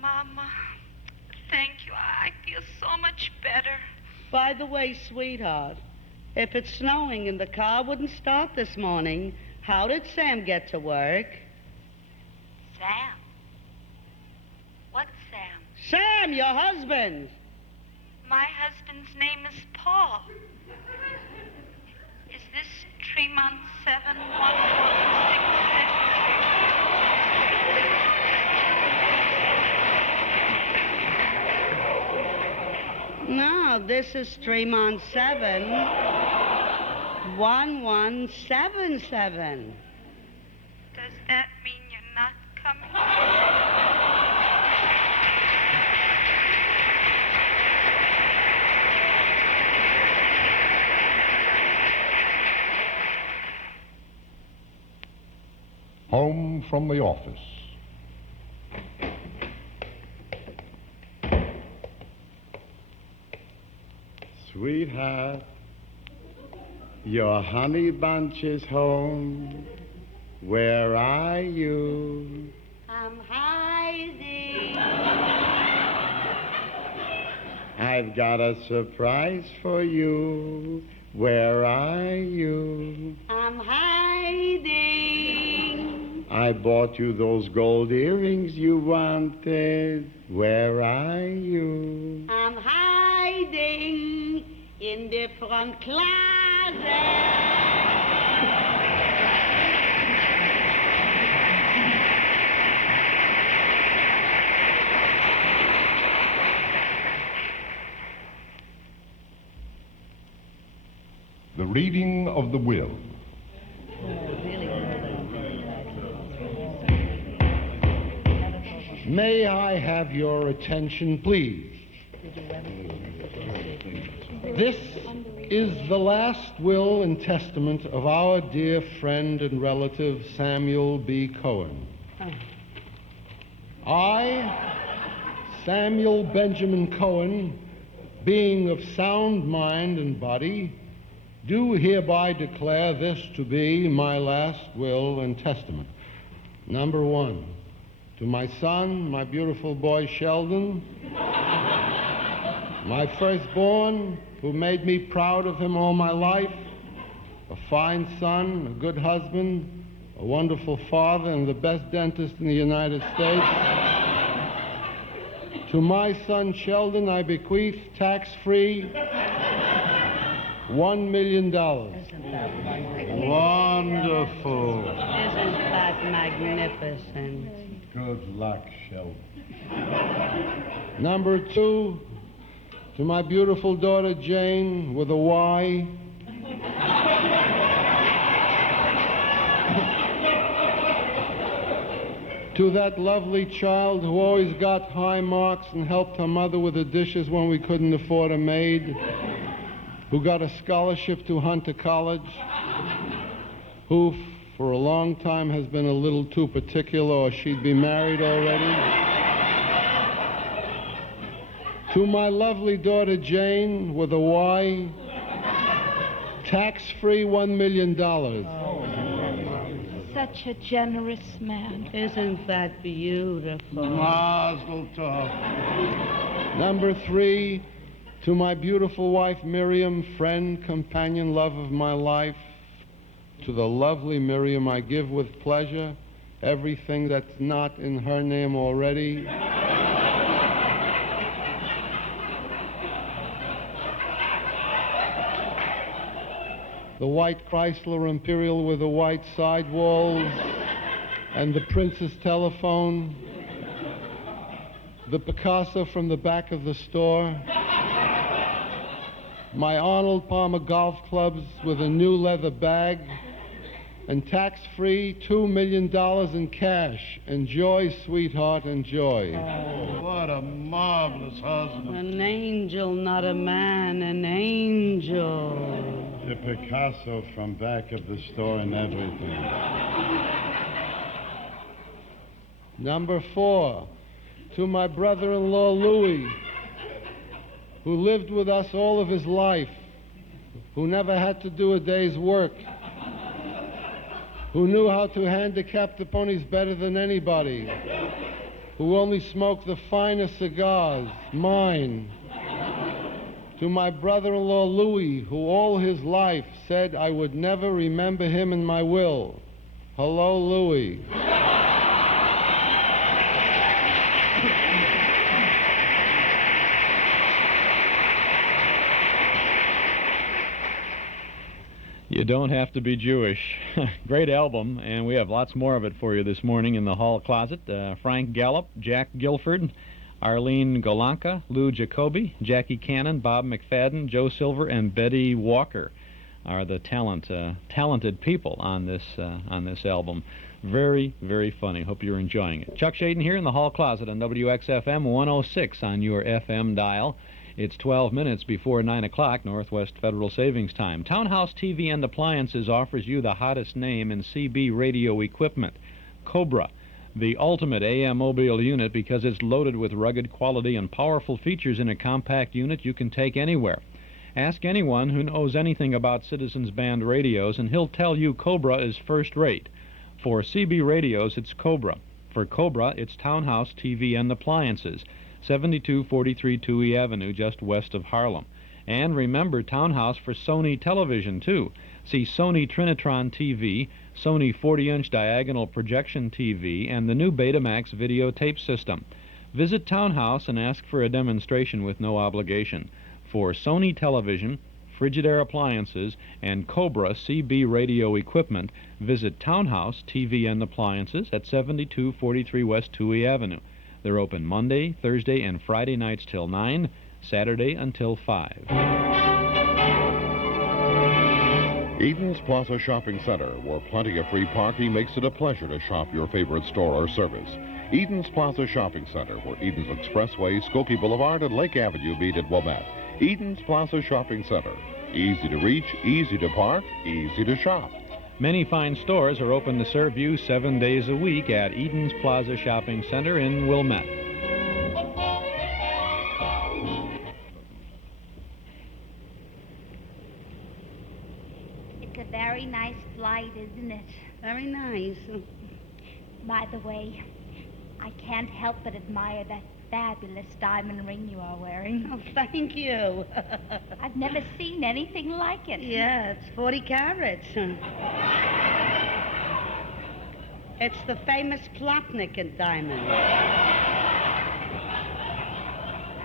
Mama, thank you. I feel so much better. By the way, sweetheart, if it's snowing and the car wouldn't start this morning, how did Sam get to work? Sam? What Sam? Sam, your husband. My husband's name is Paul. Is this Tremont 71166? No, this is Tremont 71177. Does that mean you're not coming? Home from the office. Sweetheart, your honey bunch is home. Where are you? I'm hiding. I've got a surprise for you. Where are you? I'm hiding. I bought you those gold earrings you wanted. Where are you? I'm hiding in the front closet. The reading of the will. May I have your attention, please? This is the last will and testament of our dear friend and relative, Samuel B. Cohen. I, Samuel Benjamin Cohen, being of sound mind and body, do hereby declare this to be my last will and testament. Number one, to my son, my beautiful boy Sheldon, my firstborn, who made me proud of him all my life, a fine son, a good husband, a wonderful father, and the best dentist in the United States. To my son Sheldon, I bequeath tax-free $1 million. Wonderful. Isn't that magnificent? Good luck, Sheldon. Number two, to my beautiful daughter Jane, with a Y. To that lovely child who always got high marks and helped her mother with the dishes when we couldn't afford a maid, who got a scholarship to Hunter College, who for a long time has been a little too particular or she'd be married already. To my lovely daughter Jane, with a Y, tax-free $1 million. Such a generous man. Isn't that beautiful? Mazel tov. Number three, to my beautiful wife Miriam, friend, companion, love of my life. To the lovely Miriam, I give with pleasure everything that's not in her name already. The white Chrysler Imperial with the white sidewalls and the Princess telephone. The Picasso from the back of the store. My Arnold Palmer golf clubs with a new leather bag. And tax-free $2 million in cash. Enjoy, sweetheart, enjoy. Oh, what a marvelous husband. An angel, not a man, an angel. The Picasso from back of the store and everything. Number four, to my brother-in-law Louis, who lived with us all of his life, who never had to do a day's work, who knew how to handicap the ponies better than anybody, who only smoked the finest cigars, mine. To my brother-in-law Louis, who all his life said I would never remember him in my will. Hello, Louis. You don't have to be Jewish. Great album, and we have lots more of it for you this morning in the hall closet. Frank Gallup, Jack Gilford, Arlene Golanka, Lou Jacoby, Jackie Cannon, Bob McFadden, Joe Silver, and Betty Walker are the talented people on this album. Very, very funny. Hope you're enjoying it. Chuck Shaden here in the hall closet on WXFM 106 on your FM dial. It's 12 minutes before 9 o'clock, Northwest Federal Savings Time. Townhouse TV and Appliances offers you the hottest name in CB radio equipment, Cobra, the ultimate AM mobile unit because it's loaded with rugged quality and powerful features in a compact unit you can take anywhere. Ask anyone who knows anything about Citizens Band radios and he'll tell you Cobra is first rate. For CB radios, it's Cobra. For Cobra, it's Townhouse TV and Appliances, 7243 Touhy Avenue, just west of Harlem. And remember, Townhouse for Sony television, too. See Sony Trinitron TV, Sony 40-inch diagonal projection TV, and the new Betamax videotape system. Visit Townhouse and ask for a demonstration with no obligation. For Sony television, Frigidaire appliances, and Cobra CB radio equipment, visit Townhouse TV and Appliances at 7243 West Toohey Avenue. They're open Monday, Thursday, and Friday nights till 9, Saturday until 5. Eden's Plaza Shopping Center, where plenty of free parking makes it a pleasure to shop your favorite store or service. Eden's Plaza Shopping Center, where Eden's Expressway, Skokie Boulevard, and Lake Avenue meet at Wilmette. Eden's Plaza Shopping Center. Easy to reach, easy to park, easy to shop. Many fine stores are open to serve you 7 days a week at Eden's Plaza Shopping Center in Wilmette. It's a very nice flight, isn't it? Very nice. By the way, I can't help but admire that fabulous diamond ring you are wearing. Oh, thank you. I've never seen anything like it. Yeah, it's 40 carats. It's the famous Plotnick diamond.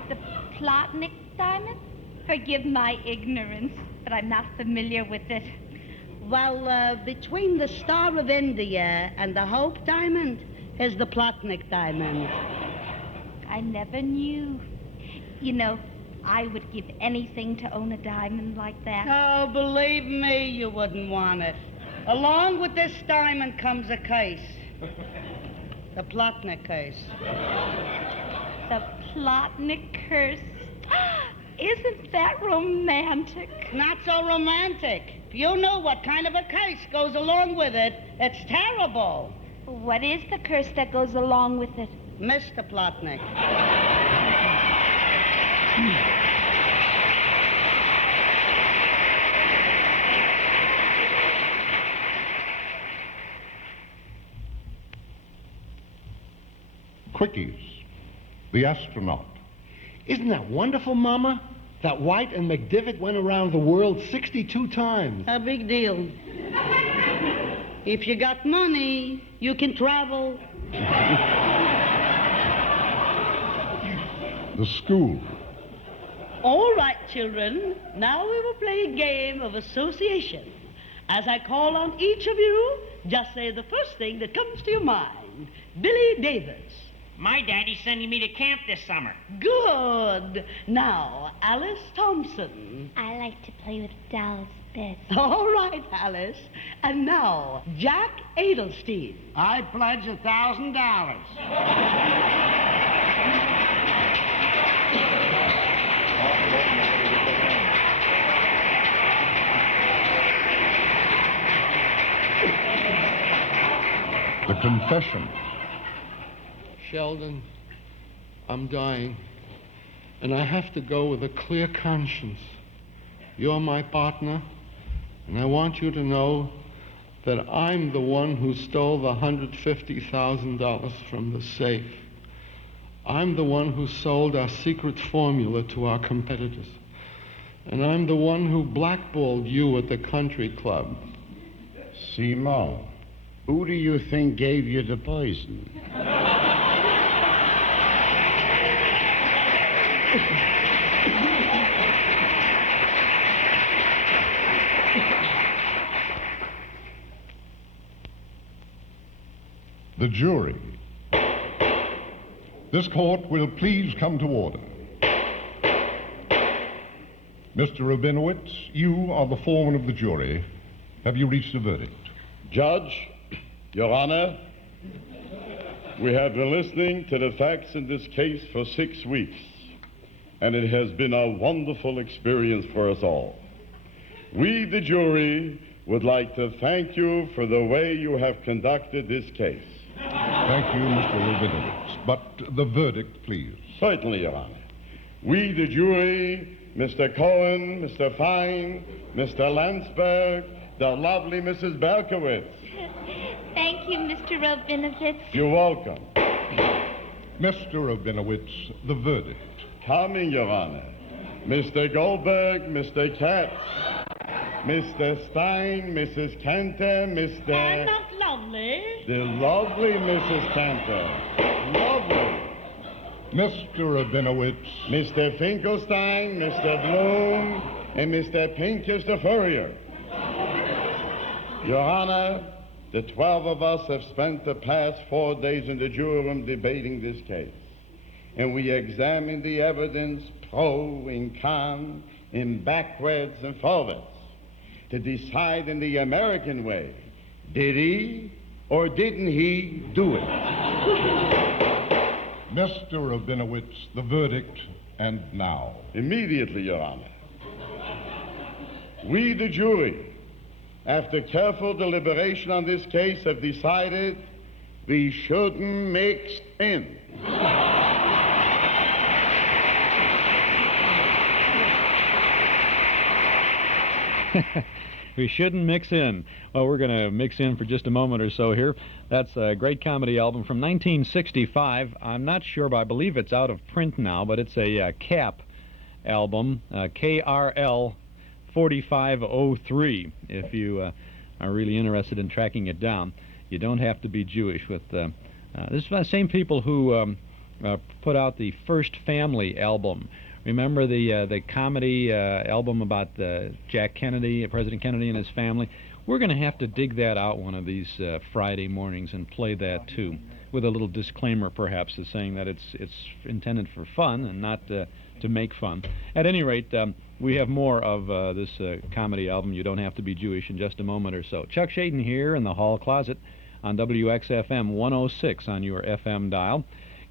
The Plotnick diamond? Forgive my ignorance, but I'm not familiar with it. Well, between the Star of India and the Hope diamond is the Plotnick diamond. I never knew. You know, I would give anything to own a diamond like that. Oh, believe me, you wouldn't want it. Along with this diamond comes a case. The Plotnick case. The Plotnick curse. Isn't that romantic? Not so romantic. If you knew what kind of a curse goes along with it, it's terrible. What is the curse that goes along with it? Mr. Plotnick. Quickies. The astronaut. Isn't that wonderful, Mama? That White and McDivitt went around the world 62 times. A big deal. If you got money, you can travel. The school. All right, children. Now we will play a game of association. As I call on each of you, just say the first thing that comes to your mind. Billy Davis. My daddy's sending me to camp this summer. Good. Now, Alice Thompson. I like to play with dolls best. All right, Alice. And now, Jack Adelstein. I pledge $1,000. The confession. Sheldon, I'm dying, and I have to go with a clear conscience. You're my partner, and I want you to know that I'm the one who stole the $150,000 from the safe. I'm the one who sold our secret formula to our competitors. And I'm the one who blackballed you at the country club. Simon, who do you think gave you the poison? The jury. This court will please come to order. Mr. Rabinowitz, you are the foreman of the jury. Have you reached a verdict? Judge, Your Honor, we have been listening to the facts in this case for 6 weeks, and it has been a wonderful experience for us all. We, the jury, would like to thank you for the way you have conducted this case. Thank you, Mr. Rabinowitz. But the verdict, please. Certainly, Your Honor. We, the jury, Mr. Cohen, Mr. Fine, Mr. Landsberg, the lovely Mrs. Berkowitz. Thank you, Mr. Rabinowitz. You're welcome. Mr. Rabinowitz, the verdict. Coming, Your Honor. Mr. Goldberg, Mr. Katz. Mr. Stein, Mrs. Cantor, Mr. And not lovely. The lovely Mrs. Cantor. Lovely. Mr. Rabinowitz. Mr. Finkelstein, Mr. Bloom, and Mr. Pincus the Furrier. Your Honor, the 12 of us have spent the past 4 days in the jury room debating this case. And we examined the evidence pro and con, and backwards and forwards, to decide in the American way, did he or didn't he do it? Mr. Rabinowitz, the verdict, and now. Immediately, Your Honor. We, the jury, after careful deliberation on this case, have decided we shouldn't mix in. We shouldn't mix in. Well, we're going to mix in for just a moment or so here. That's a great comedy album from 1965. I'm not sure, but I believe it's out of print now, but it's a CAP album, KRL 4503, if you are really interested in tracking it down. You don't have to be Jewish. With this is the same people who put out the First Family album. Remember the comedy album about Jack Kennedy, President Kennedy and his family? We're going to have to dig that out one of these Friday mornings and play that too, with a little disclaimer perhaps saying that it's intended for fun and not to make fun. At any rate, we have more of this comedy album, You Don't Have to Be Jewish, in just a moment or so. Chuck Shaden here in the Hall Closet on WXFM 106 on your FM dial.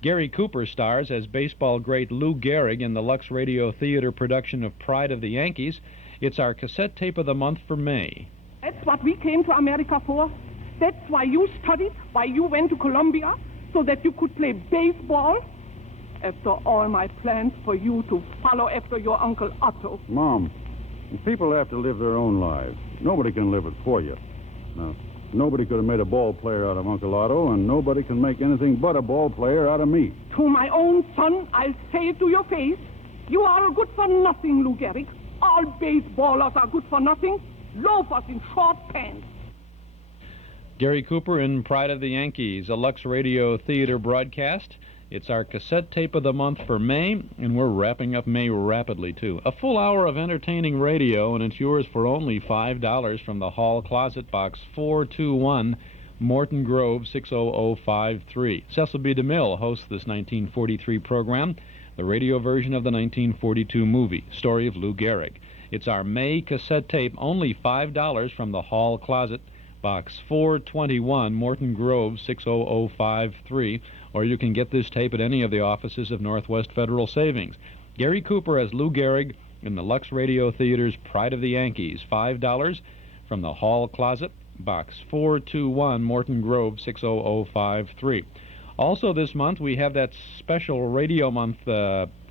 Gary Cooper stars as baseball great Lou Gehrig in the Lux Radio Theater production of Pride of the Yankees. It's our cassette tape of the month for May. That's what we came to America for. That's why you studied, why you went to Columbia, so that you could play baseball. After all my plans for you to follow after your Uncle Otto. Mom, people have to live their own lives. Nobody can live it for you. Now, nobody could have made a ball player out of Uncle Otto, and nobody can make anything but a ball player out of me. To my own son, I'll say it to your face. You are a good-for-nothing, Lou Gehrig. All baseballers are good for nothing. Loafers in short pants. Gary Cooper in Pride of the Yankees, a Lux Radio Theater broadcast. It's our cassette tape of the month for May, and we're wrapping up May rapidly, too. A full hour of entertaining radio, and it's yours for only $5 from the Hall Closet, Box 421, Morton Grove, 60053. Cecil B. DeMille hosts this 1943 program, the radio version of the 1942 movie, Story of Lou Gehrig. It's our May cassette tape, only $5 from the Hall Closet, Box 421, Morton Grove, 60053, or you can get this tape at any of the offices of Northwest Federal Savings. Gary Cooper as Lou Gehrig in the Lux Radio Theater's Pride of the Yankees, $5 from the Hall Closet, Box 421, Morton Grove, 60053. Also this month, we have that special Radio Month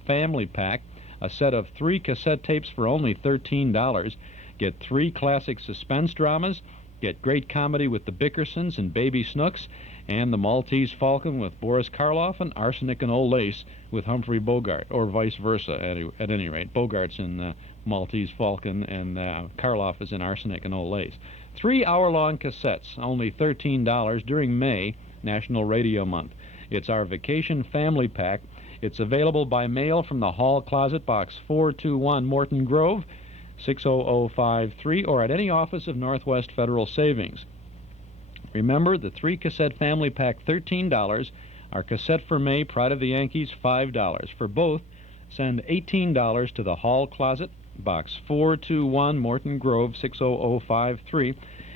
family pack, a set of 3 cassette tapes for only $13. Get 3 classic suspense dramas, get great comedy with the Bickersons and Baby Snooks, and the Maltese Falcon with Boris Karloff and Arsenic and Old Lace with Humphrey Bogart, or vice versa, at any rate. Bogart's in Maltese Falcon and Karloff is in Arsenic and Old Lace. 3 hour-long cassettes, only $13 during May, National Radio Month. It's our Vacation Family Pack. It's available by mail from the Hall Closet, Box 421, Morton Grove, 60053, or at any office of Northwest Federal Savings. Remember, the 3 cassette family pack, $13. Our cassette for May, Pride of the Yankees, $5. For both, send $18 to the Hall Closet, Box 421, Morton Grove, 60053.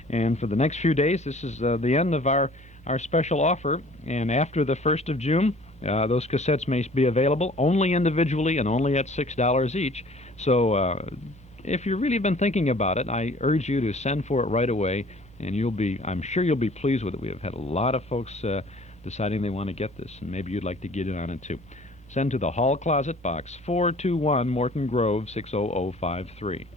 And for the next few days, this is the end of our special offer. And after the 1st of June, those cassettes may be available only individually and only at $6 each. So if you've really been thinking about it, I urge you to send for it right away. And I'm sure you'll be pleased with it. We have had a lot of folks deciding they want to get this, and maybe you'd like to get in on it too. Send to the Hall Closet, Box 421, Morton Grove, 60053.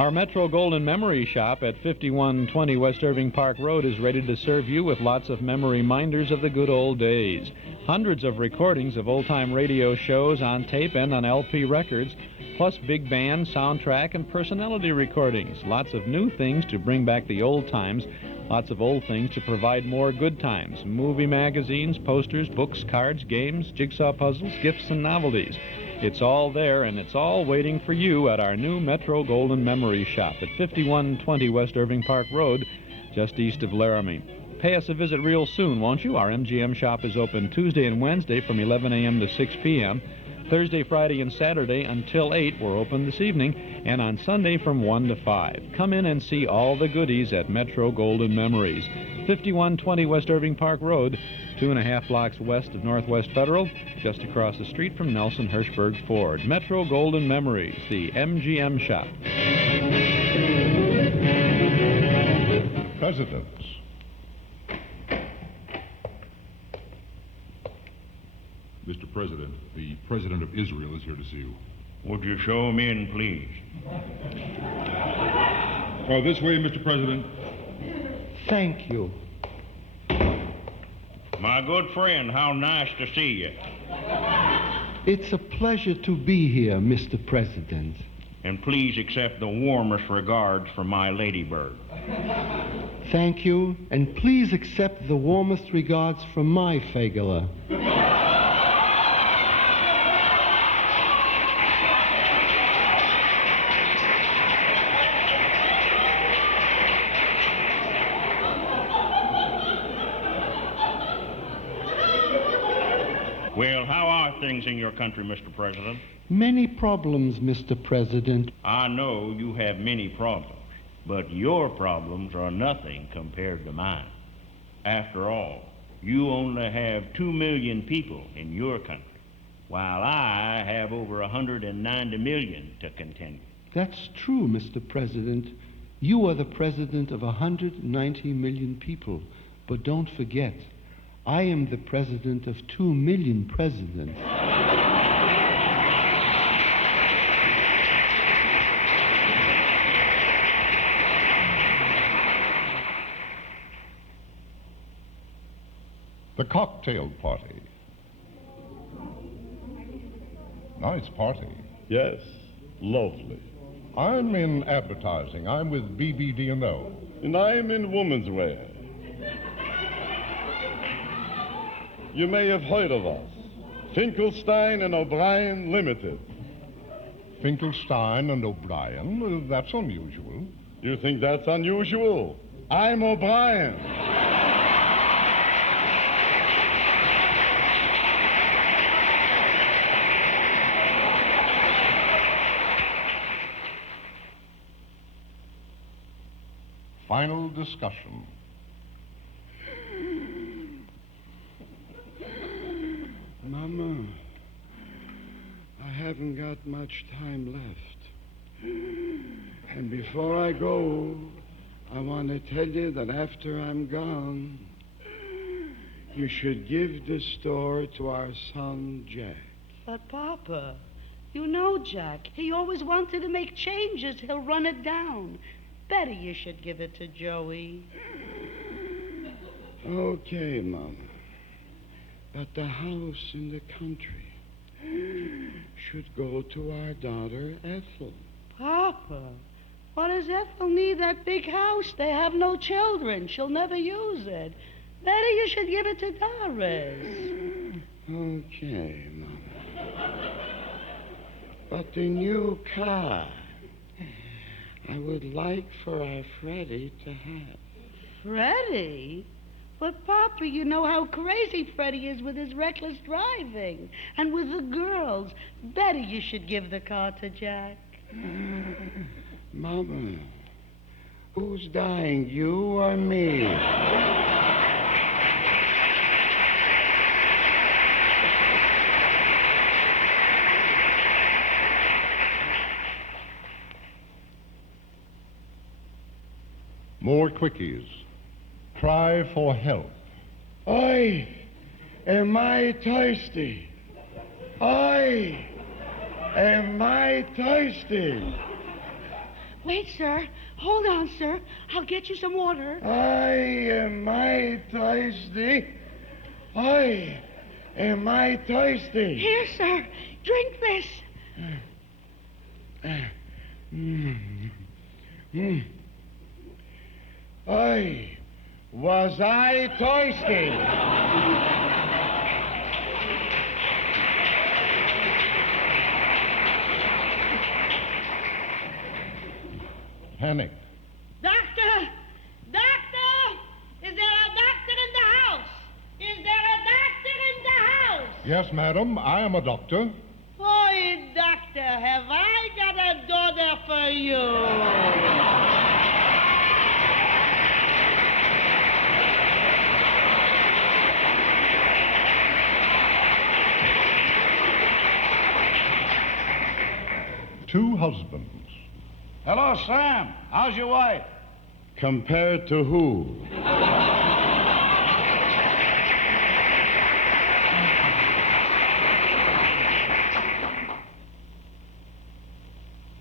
Our Metro Golden Memory Shop at 5120 West Irving Park Road is ready to serve you with lots of memory minders of the good old days. Hundreds of recordings of old-time radio shows on tape and on LP records, plus big band, soundtrack, and personality recordings. Lots of new things to bring back the old times. Lots of old things to provide more good times. Movie magazines, posters, books, cards, games, jigsaw puzzles, gifts, and novelties. It's all there, and it's all waiting for you at our new Metro Golden Memory Shop at 5120 West Irving Park Road, just east of Laramie. Pay us a visit real soon, won't you? Our MGM shop is open Tuesday and Wednesday from 11 a.m. to 6 p.m. Thursday, Friday, and Saturday until 8. We're open this evening, and on Sunday from 1 to 5. Come in and see all the goodies at Metro Golden Memories. 5120 West Irving Park Road, 2.5 blocks west of Northwest Federal, just across the street from Nelson Hirschberg Ford. Metro Golden Memories, the MGM shop. Presidents. Mr. President, the President of Israel is here to see you. Would you show him in, please? Oh, this way, Mr. President. Thank you. My good friend, how nice to see you. It's a pleasure to be here, Mr. President. And please accept the warmest regards from my ladybird. Thank you, and please accept the warmest regards from my Fagala. Well, how are things in your country, Mr. President? Many problems, Mr. President. I know you have many problems, but your problems are nothing compared to mine. After all, you only have 2 million people in your country, while I have over 190 million to contend with. That's true, Mr. President. You are the president of 190 million people, but don't forget, I am the president of 2 million presidents. The cocktail party. Nice party. Yes, lovely. I'm in advertising. I'm with BBD&O. And I'm in women's wear. You may have heard of us. Finkelstein and O'Brien Limited. Finkelstein and O'Brien? Well, that's unusual. You think that's unusual? I'm O'Brien. Final discussion. Mama, I haven't got much time left. And before I go, I want to tell you that after I'm gone, you should give the store to our son, Jack. But, Papa, you know Jack. He always wanted to make changes. He'll run it down. Better you should give it to Joey. Okay, Mama. But the house in the country should go to our daughter, Ethel. Papa, why does Ethel need that big house? They have no children. She'll never use it. Better you should give it to Doris. Okay, Mama. But the new car, I would like for our Freddie to have. Freddie? But, Papa, you know how crazy Freddie is with his reckless driving. And with the girls. Better you should give the car to Jack. Mama, who's dying, you or me? More quickies. Cry for help. Oi, am I thirsty? Oi, am I thirsty? Wait, sir. Hold on, sir. I'll get you some water. Am I thirsty? Am I thirsty? Here, sir. Drink this. Was I thirsty? Panic. Doctor! Doctor! Is there a doctor in the house? Is there a doctor in the house? Yes, madam, I am a doctor. Boy, doctor, have I got a daughter for you. Two husbands. Hello, Sam. How's your wife? Compared to who?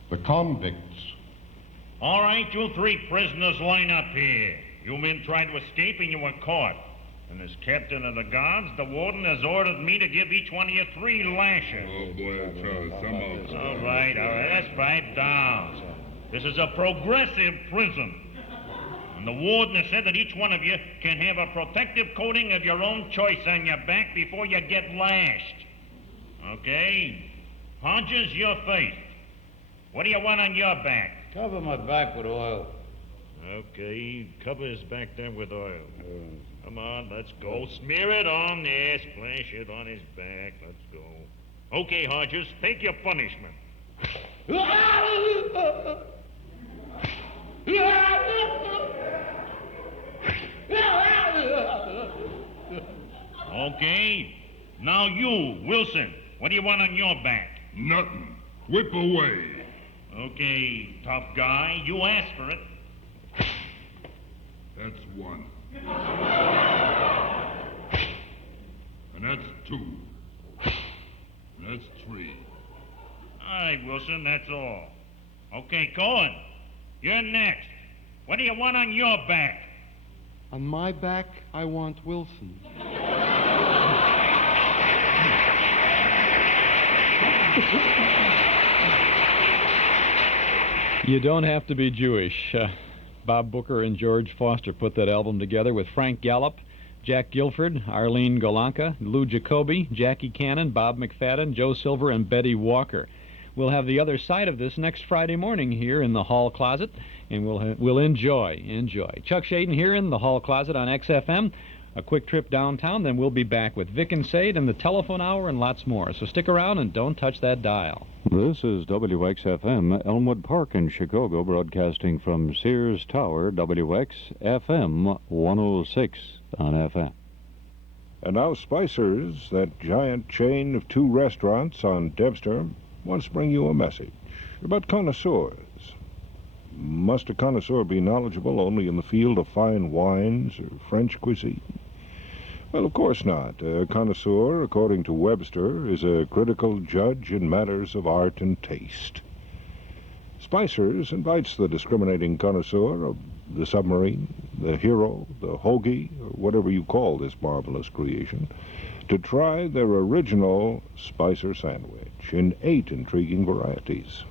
The convicts. All right, you three prisoners line up here. You men tried to escape and you were caught. And as captain of the guards, the warden has ordered me to give each one of you 3 lashes. Oh, boy, some All right, let's pipe down. This is a progressive prison. And the warden has said that each one of you can have a protective coating of your own choice on your back before you get lashed. Okay? Hodges, you're first. What do you want on your back? Cover my back with oil. Okay, cover his back there with oil. Come on, let's go. Smear it on there, splash it on his back. Let's go. Okay, Hodges, take your punishment. Okay, now you, Wilson, what do you want on your back? Nothing. Whip away. Okay, tough guy, you asked for it. That's 1. And that's 2. And that's 3. All right, Wilson, that's all. Okay, Cohen, you're next. What do you want on your back? On my back, I want Wilson. You don't have to be Jewish. Bob Booker and George Foster put that album together with Frank Gallup, Jack Guilford, Arlene Golanka, Lou Jacoby, Jackie Cannon, Bob McFadden, Joe Silver, and Betty Walker. We'll have the other side of this next Friday morning here in the Hall Closet, and we'll enjoy. Chuck Shaden here in the Hall Closet on XFM. A quick trip downtown, then we'll be back with Vic and Sade and the telephone hour and lots more. So stick around and don't touch that dial. This is WXFM, Elmwood Park in Chicago, broadcasting from Sears Tower, WXFM 106 on FM. And now Spicer's, that giant chain of 2 restaurants on Debster, wants to bring you a message about connoisseurs. Must a connoisseur be knowledgeable only in the field of fine wines or French cuisine? Well, of course not. A connoisseur, according to Webster, is a critical judge in matters of art and taste. Spicer's invites the discriminating connoisseur of the submarine, the hero, the hoagie, or whatever you call this marvelous creation, to try their original Spicer sandwich in 8 intriguing varieties.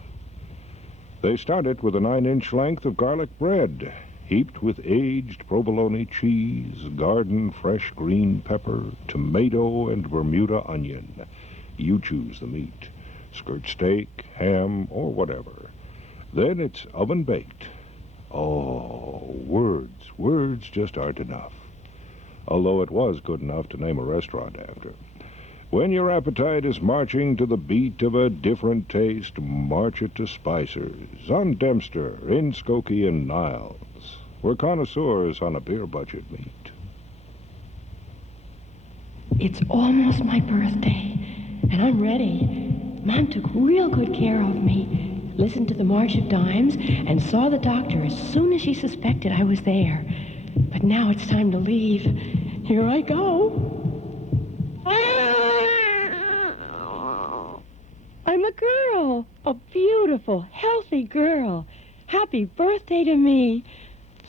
They start it with a 9-inch length of garlic bread, heaped with aged provolone cheese, garden fresh green pepper, tomato, and Bermuda onion. You choose the meat, skirt steak, ham, or whatever. Then it's oven baked. Oh, words just aren't enough. Although it was good enough to name a restaurant after. When your appetite is marching to the beat of a different taste, march it to Spicer's on Dempster, in Skokie and Niles, where connoisseurs on a beer budget meet. It's almost my birthday, and I'm ready. Mom took real good care of me, listened to the March of Dimes, and saw the doctor as soon as she suspected I was there. But now it's time to leave. Here I go. I'm a girl, a beautiful, healthy girl. Happy birthday to me.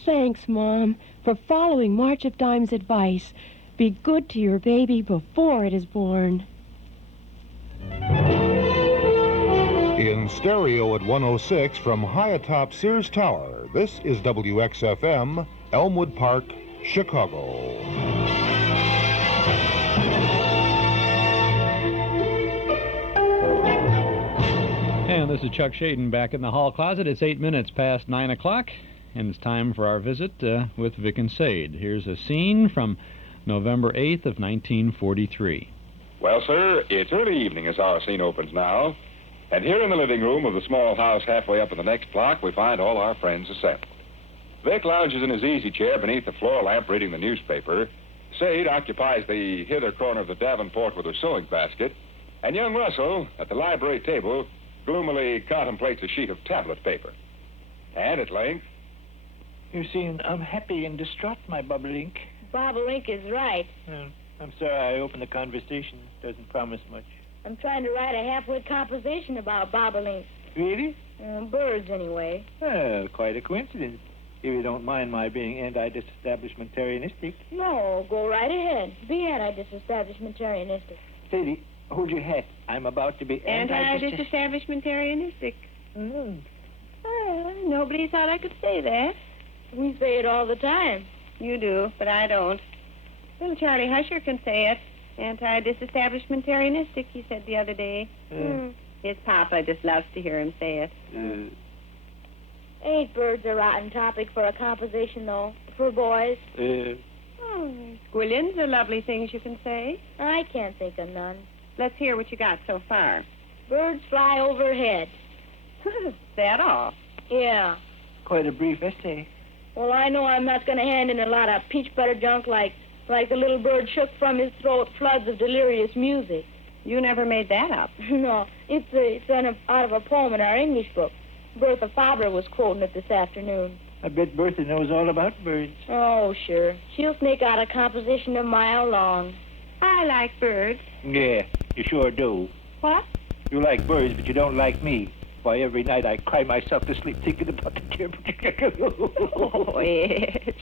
Thanks, Mom, for following March of Dimes' advice. Be good to your baby before it is born. In stereo at 106 from high atop Sears Tower, this is WXFM, Elmwood Park, Chicago. And this is Chuck Shaden back in the hall closet. It's 8 minutes past 9 o'clock, and it's time for our visit with Vic and SADE. Here's a scene from November 8th of 1943. Well, sir, it's early evening as our scene opens now. And here in the living room of the small house halfway up in the next block, we find all our friends assembled. Vic lounges in his easy chair beneath the floor lamp reading the newspaper. SADE occupies the hither corner of the Davenport with her sewing basket. And young Russell, at the library table, gloomily contemplates a sheet of tablet paper. And at length... You seem unhappy and distraught, my Bobolink. Bobolink is right. I'm sorry I opened the conversation. Doesn't promise much. I'm trying to write a half-wit composition about bobolink. Really? Birds, anyway. Well, quite a coincidence. If you don't mind my being anti-disestablishmentarianistic. No, go right ahead. Be anti-disestablishmentarianistic. Sadie, hold your hat. I'm about to be Anti-disestablishmentarianistic. Well, nobody thought I could say that. We say it all the time. You do, but I don't. Little Charlie Husher can say it. Anti-disestablishmentarianistic, he said the other day. His papa just loves to hear him say it. Ain't birds a rotten topic for a composition, though, for boys? Squillions are lovely things you can say. I can't think of none. Let's hear what you got so far. Birds fly overhead. That all? Yeah. Quite a brief essay. Well, I know I'm not going to hand in a lot of peach butter junk like the little bird shook from his throat floods of delirious music. You never made that up. No, it's out of a poem in our English book. Bertha Faber was quoting it this afternoon. I bet Bertha knows all about birds. Oh, sure. She'll sneak out a composition a mile long. I like birds. Yeah, you sure do. What? You like birds, but you don't like me. Why, every night I cry myself to sleep thinking about the temperature. Oh, yes.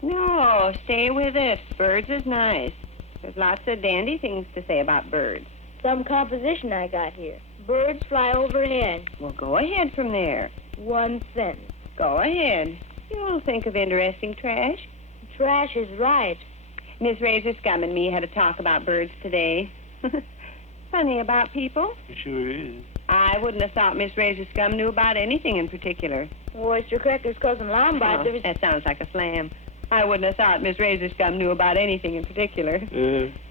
No, stay with it. Birds is nice. There's lots of dandy things to say about birds. Some composition I got here. Birds fly overhead. Well, go ahead from there. One sentence. Go ahead. You'll think of interesting trash. Trash is right. Miss Razor Scum and me had a talk about birds today. Funny about people. It sure is. I wouldn't have thought Miss Razor Scum knew about anything in particular. Oyster Cracker's cousin Lombard. Oh, that sounds like a slam. I wouldn't have thought Miss Razor Scum knew about anything in particular.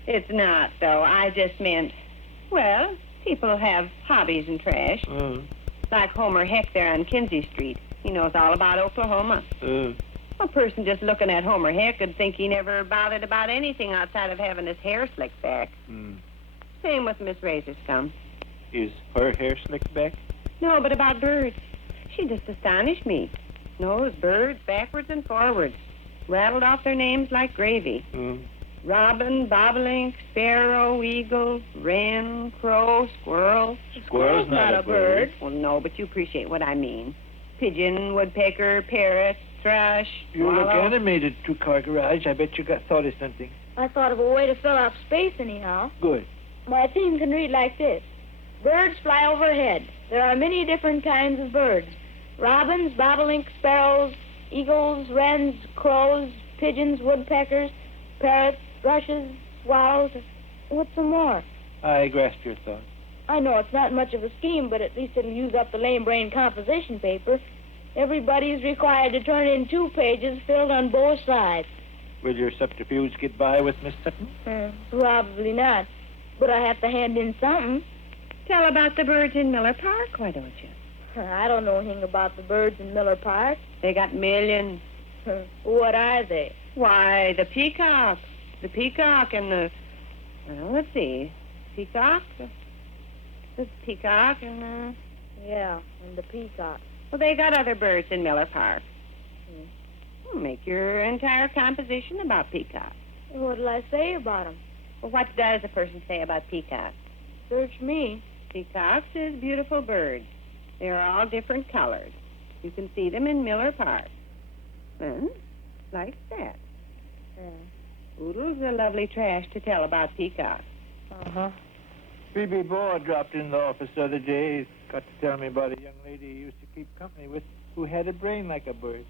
It's not, though. I just meant, well, people have hobbies in trash. Like Homer Heck there on Kinsey Street. He knows all about Oklahoma. A person just looking at Homer Heck would think he never bothered about anything outside of having his hair slicked back. Same with Miss Razor Scum. Is her hair slicked back? No, but about birds. She just astonished me. Knows birds backwards and forwards. Rattled off their names like gravy. Robin, bobolink, sparrow, eagle, wren, crow, squirrel. Squirrel's not a bird. Well, no, but you appreciate what I mean. Pigeon, woodpecker, parrot, thrush, You look swallow. animated, two-car garage. I bet you got thought of something. I thought of a way to fill out space anyhow. Good. My theme can read like this. Birds fly overhead. There are many different kinds of birds. Robins, bobolinks, sparrows, eagles, wrens, crows, pigeons, woodpeckers, parrots, thrushes, swallows. What's some more? I grasp your thought. I know it's not much of a scheme, but at least it'll use up the lame brain composition paper. Everybody's required to turn in 2 pages filled on both sides. Will your subterfuge get by with Miss Sutton? Probably not. But I have to hand in something. Tell about the birds in Miller Park, why don't you? I don't know anything about the birds in Miller Park. They got millions. What are they? Why, the peacock. The peacock and the... Well, let's see. Peacock? The peacock and the... Yeah, and the peacock. Well, they got other birds in Miller Park. Well, make your entire composition about peacocks. What'll I say about them? Well, what does a person say about peacocks? Search me. Peacocks is beautiful birds. They're all different colors. You can see them in Miller Park. And like that. Oodles are lovely trash to tell about peacocks. Uh-huh. Phoebe Bohr dropped in the office the other day. He's got to tell me about a young lady he used to keep company with who had a brain like a bird.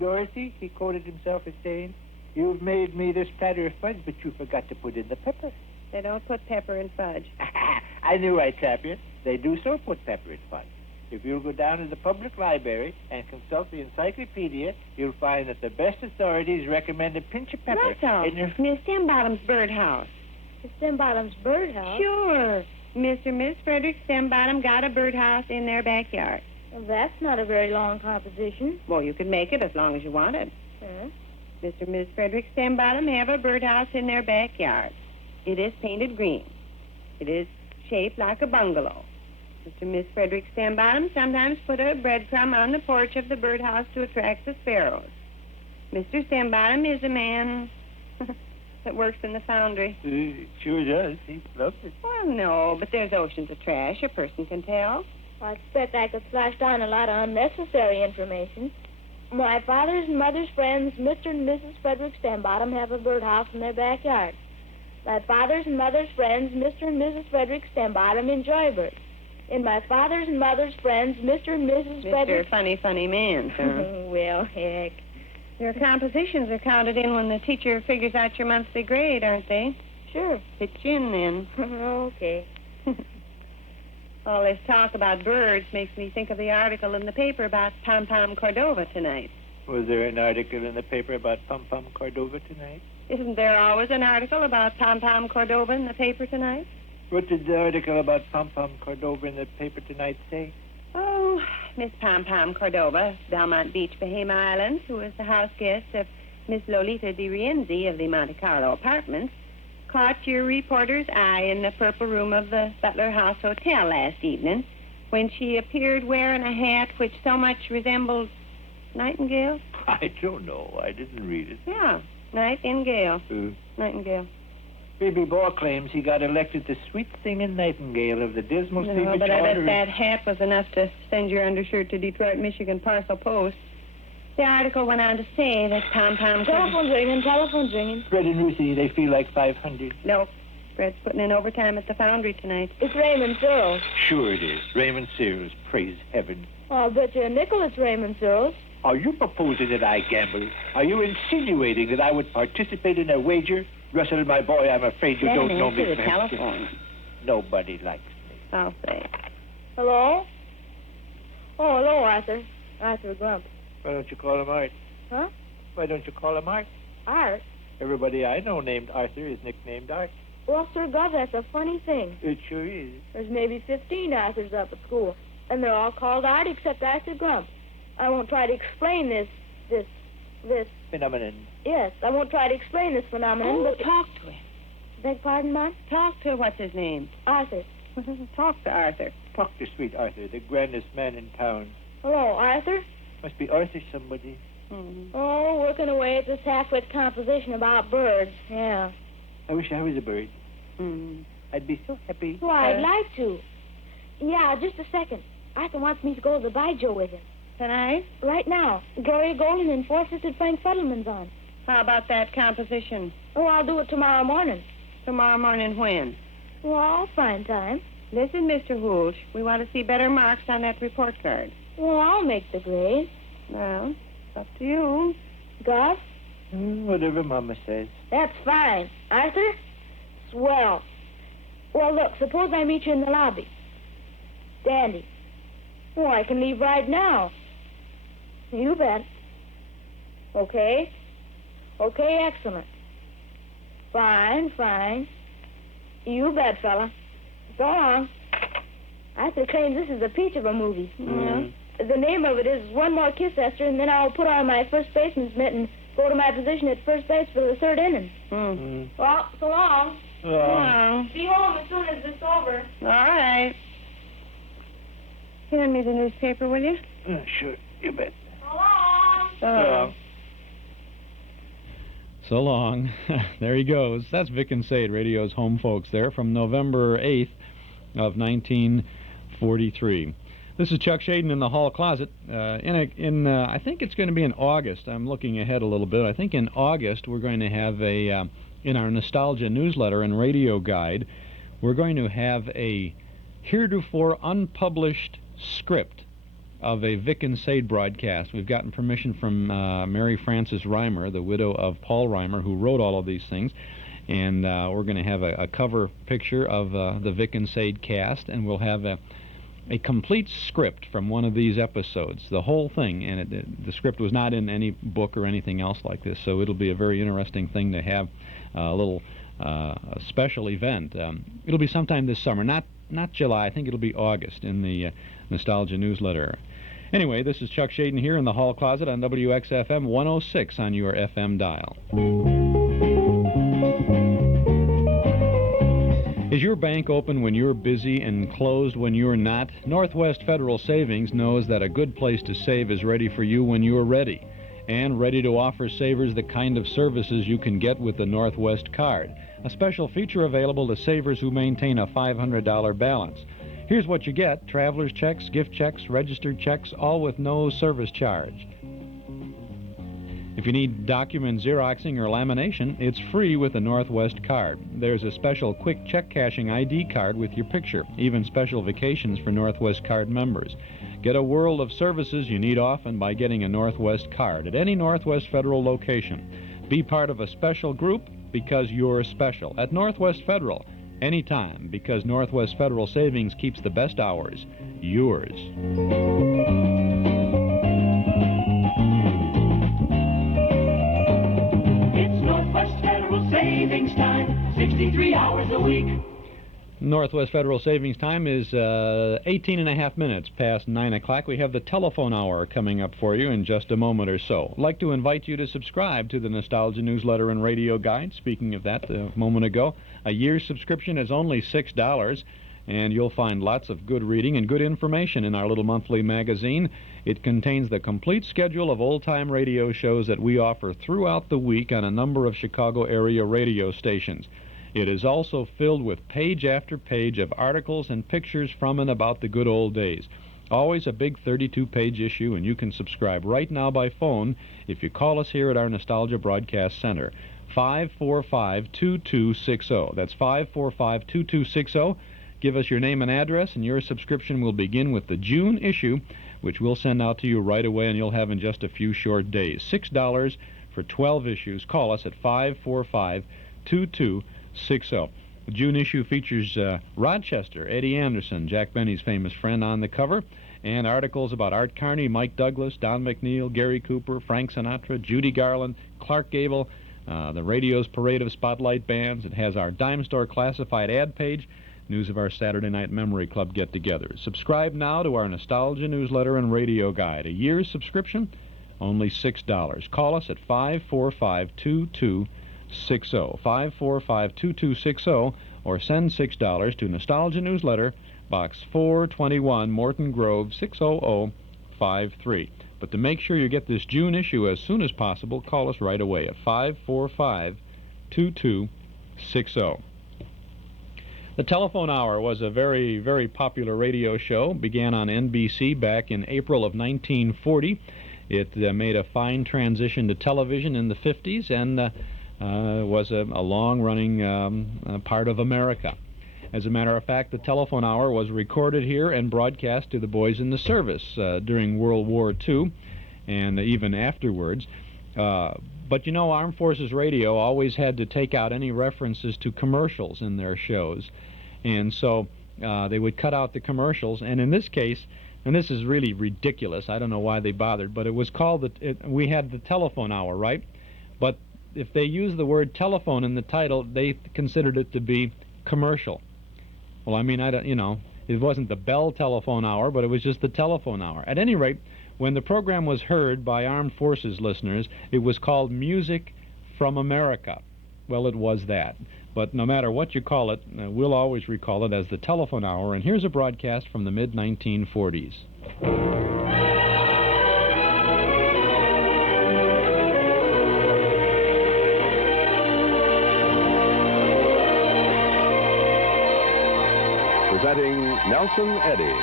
Dorothy, he quoted himself as saying, "You've made me this platter of fudge, but you forgot to put in the pepper." They don't put pepper in fudge. I knew I'd trap you. They do so put pepper in fudge. If you'll go down to the public library and consult the encyclopedia, you'll find that the best authorities recommend a pinch of pepper. That's all. Miss Stembottom's birdhouse. Miss Stembottom's birdhouse? Sure. Mr. and Miss Frederick Stembottom got a birdhouse in their backyard. Well, that's not a very long composition. Well, you could make it as long as you wanted. Huh? Mr. and Miss Frederick Stembottom have a birdhouse in their backyard. It is painted green. It is shaped like a bungalow. Mr. and Miss Frederick Stembottom sometimes put a breadcrumb on the porch of the birdhouse to attract the sparrows. Mr. Stembottom is a man that works in the foundry. Sure does. He loves it. Well, no, but there's oceans of trash. A person can tell. I expect I could flash down a lot of unnecessary information. My father's and mother's friends, Mr. and Mrs. Frederick Stembottom, have a birdhouse in their backyard. My father's and mother's friends, Mr. and Mrs. Frederick Stembottom, enjoy birds. And my father's and mother's friends, Mr. and Mrs. Frederick... Mr. Funny man, sir. Well, heck. Your compositions are counted in when the teacher figures out your monthly grade, aren't they? Sure. Pitch in, then. Okay. All this talk about birds makes me think of the article in the paper about Pom-Pom Cordova tonight. Was there an article in the paper about Pom-Pom Cordova tonight? Isn't there always an article about Pom-Pom Cordova in the paper tonight? What did the article about Pom-Pom Cordova in the paper tonight say? Oh, Miss Pom-Pom Cordova, Belmont Beach, Bahama Island, who is the house guest of Miss Lolita Di Rienzi of the Monte Carlo Apartments, caught your reporter's eye in the purple room of the Butler House Hotel last evening when she appeared wearing a hat which so much resembled Nightingale. I don't know. I didn't read it. Yeah, Nightingale. Nightingale. Phoebe Bohr claims he got elected the sweet singing Nightingale of the dismal No, steamage but I bet order. that hat was enough to send your undershirt to Detroit, Michigan Parcel Post. The article went on to say that Pom-Pom... Telephone's ringing. Fred and Ruthie, they feel like 500. Nope. Fred's putting in overtime at the foundry tonight. It's Raymond Searles. Sure it is. Raymond Searles, praise heaven. I'll bet you a nickel it's Raymond Searles. Are you proposing that I gamble? Are you insinuating that I would participate in a wager? Russell, my boy, I'm afraid you don't know me. The telephone. Nobody likes me. I'll say. Hello? Oh, hello, Arthur. Arthur Grump. Why don't you call him Art? Huh? Why don't you call him Art? Art? Everybody I know named Arthur is nicknamed Art. Well, Sir Gov, that's a funny thing. It sure is. There's maybe 15 Arthurs up at school, and they're all called Art except Arthur Grump. I won't try to explain this phenomenon. Yes, I won't try to explain this phenomenon, but... talk to him. Beg pardon, Mom? Talk to, what's his name? Arthur. Talk to Arthur. Talk to sweet Arthur, the grandest man in town. Hello, Arthur? Must be Arthur somebody. Oh, working away at this half-wit composition about birds. Yeah. I wish I was a bird. I'd be so happy. Well, I'd like to. Yeah, just a second. Arthur wants me to go to the Bijou with him. Tonight? Right now. Gloria Golden and four-fisted Frank Fuddleman's on. How about that composition? Oh, I'll do it tomorrow morning. Tomorrow morning when? Well, I'll find time. Listen, Mr. Hoolch, we want to see better marks on that report card. Well, I'll make the grade. Well, it's up to you. Gov? Whatever Mama says. That's fine. Arthur? Swell. Well, look, suppose I meet you in the lobby. Dandy. Oh, I can leave right now. You bet. Okay. Okay, excellent. Fine. You bet, fella. So long. Arthur claims this is a peach of a movie. The name of it is One More Kiss, Esther, and then I'll put on my first baseman's mitt and go to my position at first base for the third inning. Well, so long. So long. Be home as soon as it's over. All right. Hand me the newspaper, will you? Sure, you bet. So long. So long. So long. There he goes. That's Vic and Sade, radio's home folks there, from November 8th of 1943. This is Chuck Shaden in the hall closet. I think it's going to be in August. I'm looking ahead a little bit. I think in August we're going to have in our Nostalgia newsletter and radio guide, we're going to have a heretofore unpublished script of a Vic and Sade broadcast. We've gotten permission from Mary Frances Reimer, the widow of Paul Reimer, who wrote all of these things. And we're going to have a cover picture of the Vic and Sade cast, and we'll have a complete script from one of these episodes, the whole thing. And the script was not in any book or anything else like this, so it'll be a very interesting thing to have a little special event. It'll be sometime this summer, not July. I think it'll be August in the Nostalgia newsletter. Anyway, this is Chuck Shaden here in the hall closet on WXFM 106 on your FM dial. Is your bank open when you're busy and closed when you're not? Northwest Federal Savings knows that a good place to save is ready for you when you're ready, and ready to offer savers the kind of services you can get with the Northwest card. A special feature available to savers who maintain a $500 balance. Here's what you get: traveler's checks, gift checks, registered checks, all with no service charge. If you need document xeroxing or lamination, it's free with the Northwest card. There's a special quick check cashing ID card with your picture, even special vacations for Northwest card members. Get a world of services you need often by getting a Northwest card at any Northwest Federal location. Be part of a special group because you're special at Northwest Federal. Anytime, because Northwest Federal Savings keeps the best hours yours. It's Northwest Federal Savings Time, 63 hours a week. Northwest Federal Savings Time is 18 and a half minutes past 9 o'clock. We have the telephone hour coming up for you in just a moment or so. I'd like to invite you to subscribe to the Nostalgia newsletter and radio guide. Speaking of that a moment ago, a year's subscription is only $6, and you'll find lots of good reading and good information in our little monthly magazine. It contains the complete schedule of old-time radio shows that we offer throughout the week on a number of Chicago area radio stations. It is also filled with page after page of articles and pictures from and about the good old days. Always a big 32-page issue, and you can subscribe right now by phone if you call us here at our Nostalgia Broadcast Center. 545-2260. That's 545-2260. Give us your name and address, and your subscription will begin with the June issue, which we'll send out to you right away, and you'll have in just a few short days. $6 for 12 issues. Call us at 545-2260. The June issue features Rochester, Eddy Anderson, Jack Benny's famous friend, on the cover, and articles about Art Carney, Mike Douglas, Don McNeil, Gary Cooper, Frank Sinatra, Judy Garland, Clark Gable, the radio's parade of spotlight bands. It has our dime store classified ad page, news of our Saturday Night Memory Club get-togethers. Subscribe now to our Nostalgia newsletter and radio guide. A year's subscription, only $6. Call us at 545-2260. 545-2260, or send $6 to Nostalgia Newsletter, Box 421, Morton Grove, 60053. But to make sure you get this June issue as soon as possible, call us right away at 545-2260. The Telephone Hour was a very, very popular radio show. Began on NBC back in April of 1940. It made a fine transition to television in the 50s, and was a long-running part of America. As a matter of fact, the Telephone Hour was recorded here and broadcast to the boys in the service during World War II and even afterwards. But you know, Armed Forces Radio always had to take out any references to commercials in their shows. And so they would cut out the commercials. And in this case, and this is really ridiculous, I don't know why they bothered, but it was called, we had the Telephone Hour, right? But if they used the word telephone in the title, they considered it to be commercial. Well, I mean, it wasn't the Bell Telephone Hour, but it was just the Telephone Hour. At any rate, when the program was heard by Armed Forces listeners, it was called Music from America. Well, it was that. But no matter what you call it, we'll always recall it as the Telephone Hour. And here's a broadcast from the mid-1940s. Presenting Nelson Eddy.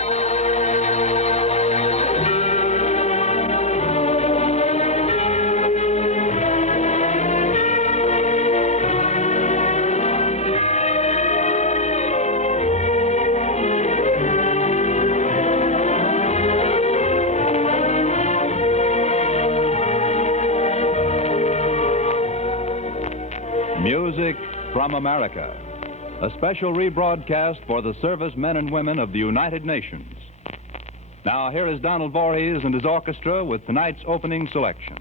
from America, a special rebroadcast for the servicemen and women of the United Nations. Now, here is Donald Voorhees and his orchestra with tonight's opening selection.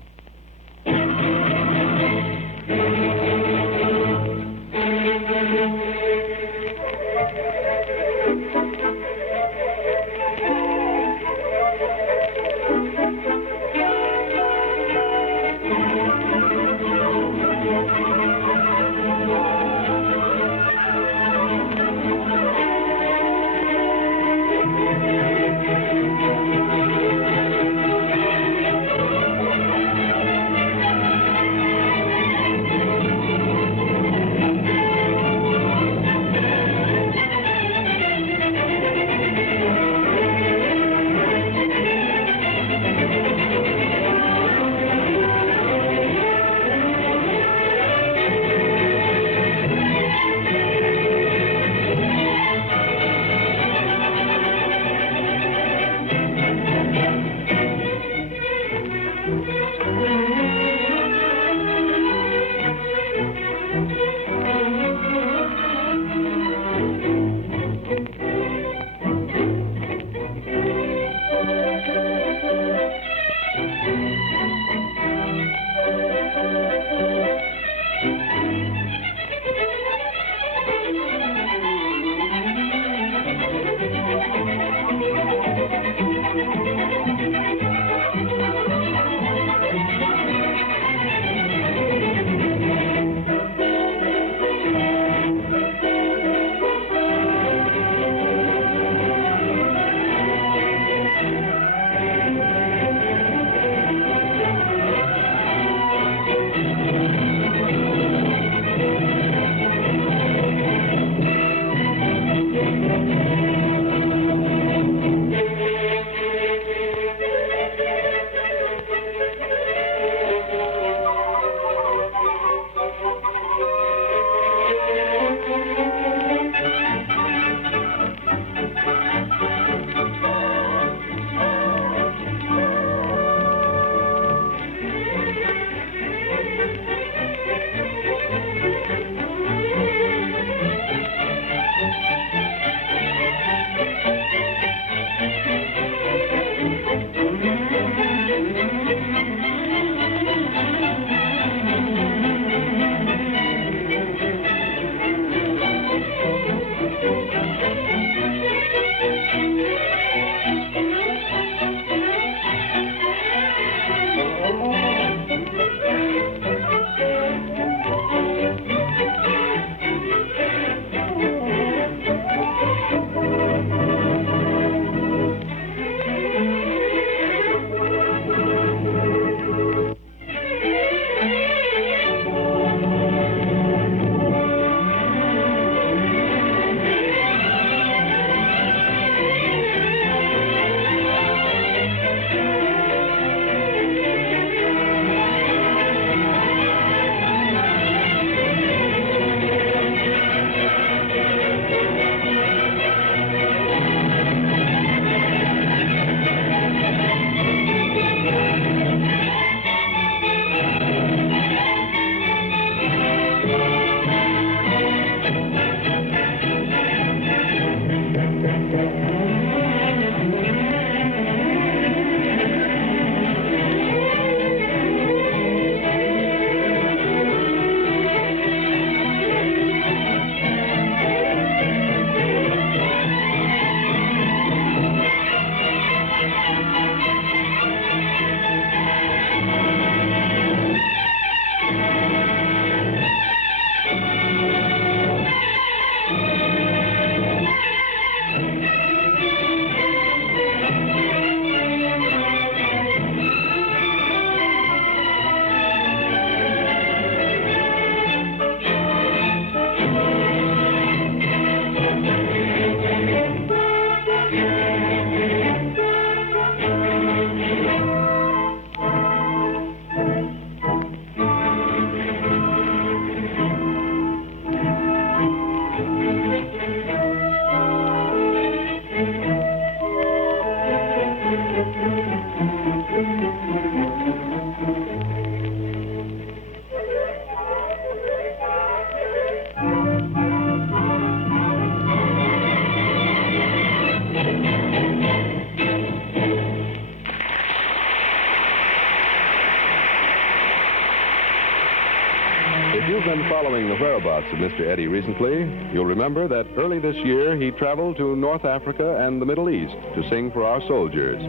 following the whereabouts of Mr. Eddy recently, you'll remember that early this year he traveled to North Africa and the Middle East to sing for our soldiers.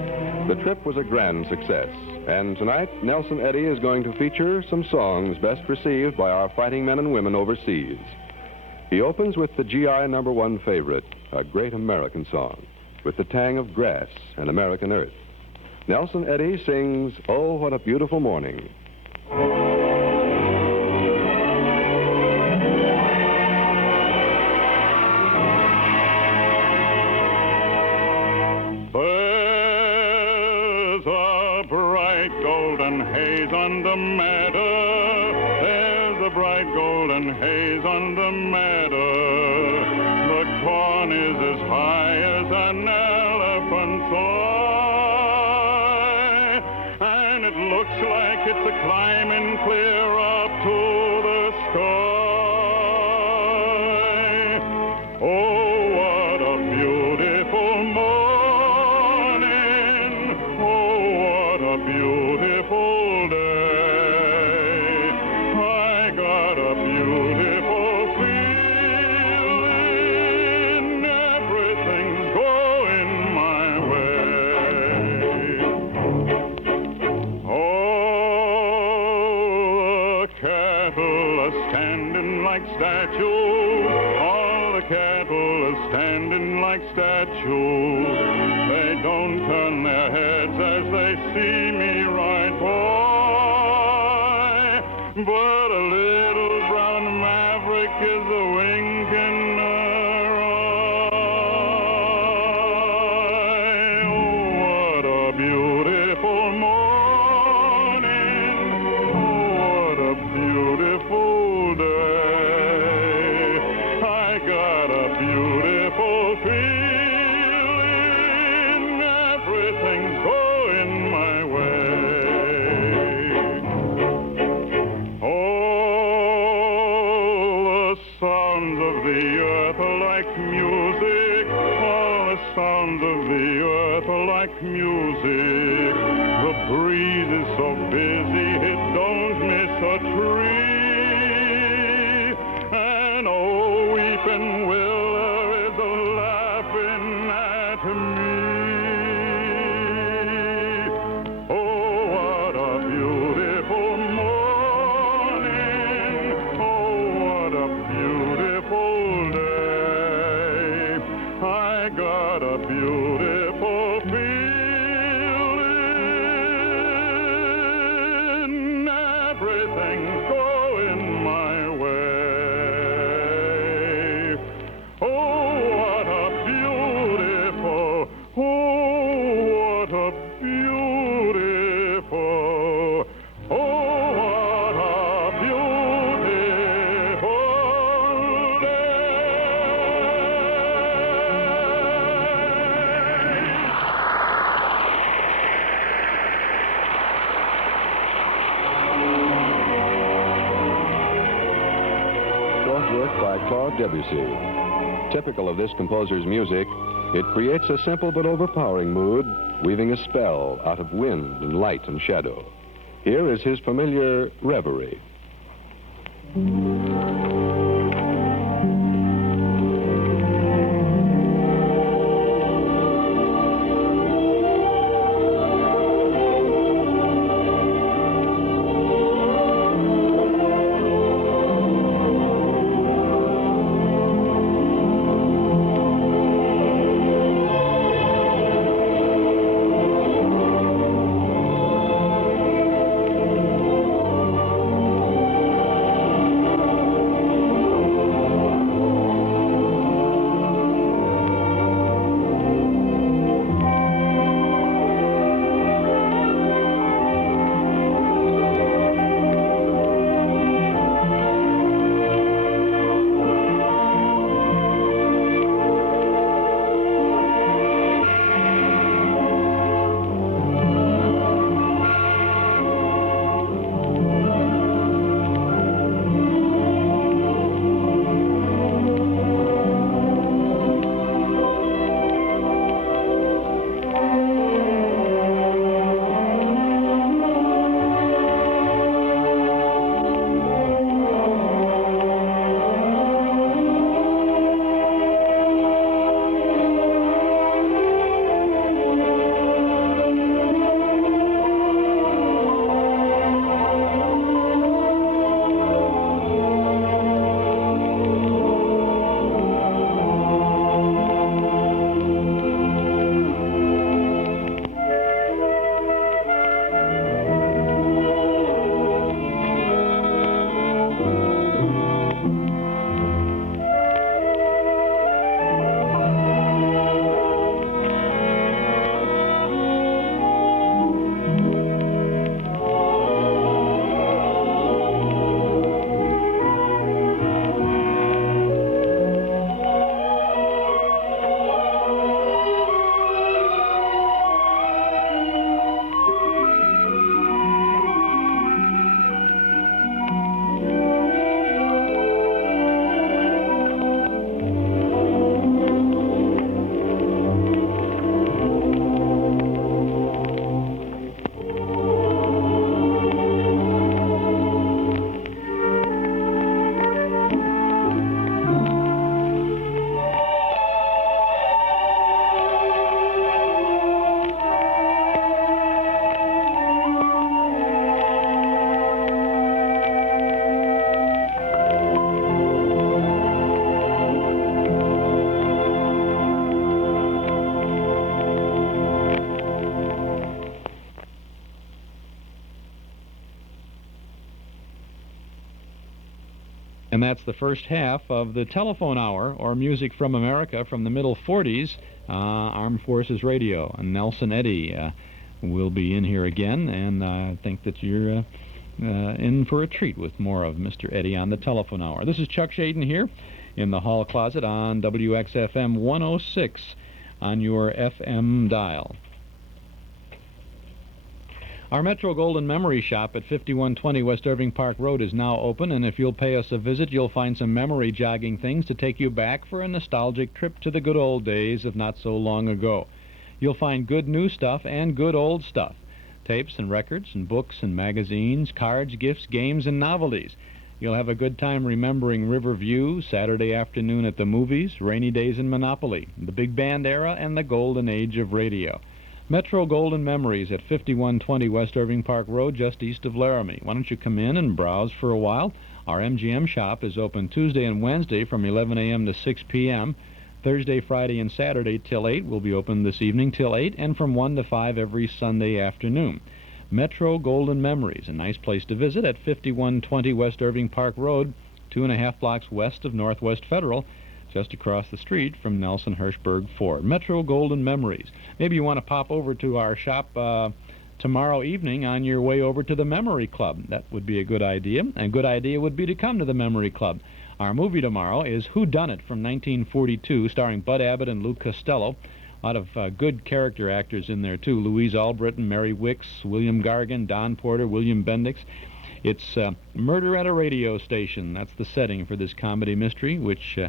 The trip was a grand success, and tonight Nelson Eddy is going to feature some songs best received by our fighting men and women overseas. He opens with the GI #1 favorite, a great American song, with the tang of grass and American earth. Nelson Eddy sings, "Oh, What a Beautiful Morning." There's a bright golden haze on the meadow. There's a bright golden haze on the meadow. The corn is as high as an elephant's eye, and it looks like it's a climbing clear up to the sky. Oh, what a beautiful morning. Oh, what a beautiful day. I got a beautiful feeling. Everything's going my way. Oh, the cattle are standing like statues. All the cattle are standing like statues. They don't turn their heads as they see me ride by. But a little brown maverick is a wink in her eye. Oh, what a beautiful morning. Oh, what a beautiful day. I got a beautiful feeling. Everything's going my way. All the sounds of the earth are like music. All the sounds of the earth are like music. The breeze is so busy it don't miss a tree. And oh, weeping willow is laughing at me. Oh, what a beautiful morning. Oh, what a beautiful day. I got a beautiful feeling. Everything's going my way. Oh, what a beautiful, oh, what a beautiful, oh, what a beautiful Short work by Claude Debussy. Typical of this composer's music, it creates a simple but overpowering mood, weaving a spell out of wind and light and shadow. Here is his familiar Reverie. And that's the first half of the telephone hour, or Music from America from the middle 40s, Armed Forces Radio. And Nelson Eddy will be in here again, and I think that you're in for a treat with more of Mr. Eddy on the telephone hour. This is Chuck Shaden here in the hall closet on WXFM 106 on your FM dial. Our Metro Golden Memory Shop at 5120 West Irving Park Road is now open, and if you'll pay us a visit, you'll find some memory jogging things to take you back for a nostalgic trip to the good old days of not so long ago. You'll find good new stuff and good old stuff. Tapes and records and books and magazines, cards, gifts, games, and novelties. You'll have a good time remembering Riverview, Saturday afternoon at the movies, rainy days in Monopoly, the big band era, and the golden age of radio. Metro Golden Memories at 5120 West Irving Park Road, just east of Laramie. Why don't you come in and browse for a while? Our MGM shop is open Tuesday and Wednesday from 11 a.m. to 6 p.m. Thursday, Friday, and Saturday till 8. We'll be open this evening till 8, and from 1 to 5 every Sunday afternoon. Metro Golden Memories, a nice place to visit at 5120 West Irving Park Road, 2.5 blocks west of Northwest Federal, just across the street from Nelson Hirschberg Ford. Metro Golden Memories. Maybe you want to pop over to our shop tomorrow evening on your way over to the Memory Club. That would be a good idea. And a good idea would be to come to the Memory Club. Our movie tomorrow is Who Done It from 1942, starring Bud Abbott and Lou Costello. A lot of good character actors in there, too. Louise Albritton, Mary Wicks, William Gargan, Don Porter, William Bendix. It's Murder at a Radio Station. That's the setting for this comedy mystery, which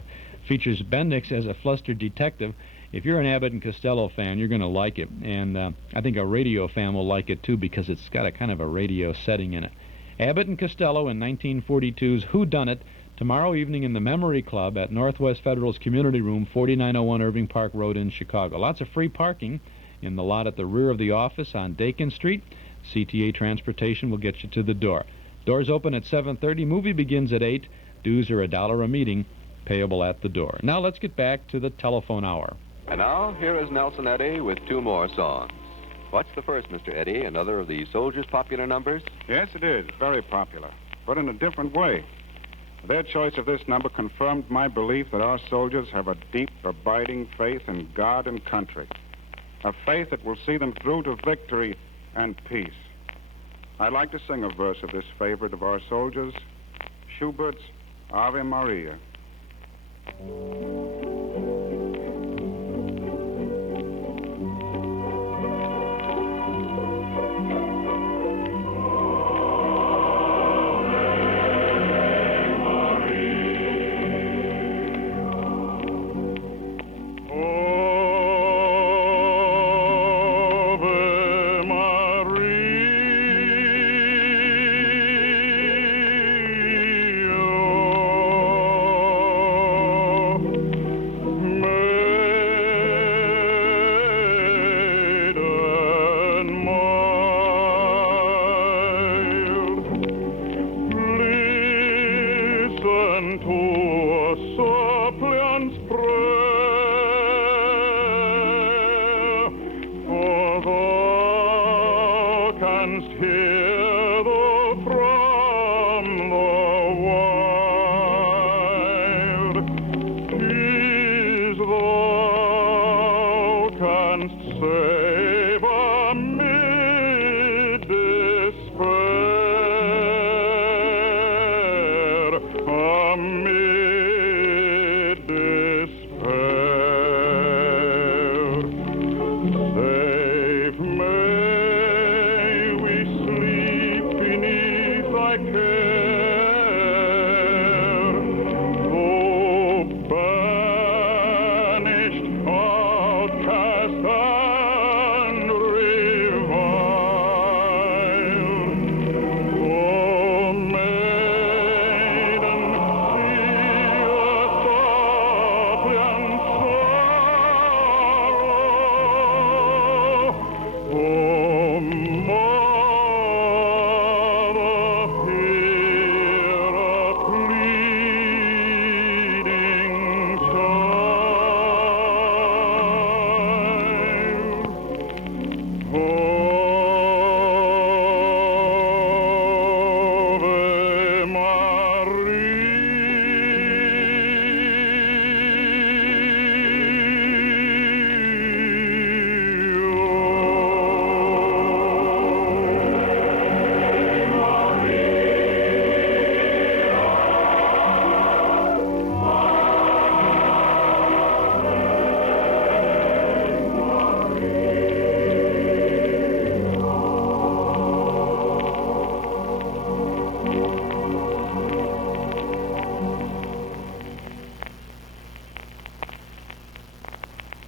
features Bendix as a flustered detective. If you're an Abbott and Costello fan, you're going to like it. And I think a radio fan will like it, too, because it's got a kind of a radio setting in it. Abbott and Costello in 1942's Who Done It, tomorrow evening in the Memory Club at Northwest Federal's Community Room, 4901 Irving Park Road in Chicago. Lots of free parking in the lot at the rear of the office on Dakin Street. CTA Transportation will get you to the door. Doors open at 7:30. Movie begins at 8. Dues are $1 a meeting, payable at the door. Now let's get back to the telephone hour. And now, here is Nelson Eddy with two more songs. What's the first, Mr. Eddy? Another of the Soldiers' popular numbers? Yes, it is. Very popular, but in a different way. Their choice of this number confirmed my belief that our soldiers have a deep, abiding faith in God and country. A faith that will see them through to victory and peace. I'd like to sing a verse of this favorite of our soldiers, Schubert's Ave Maria.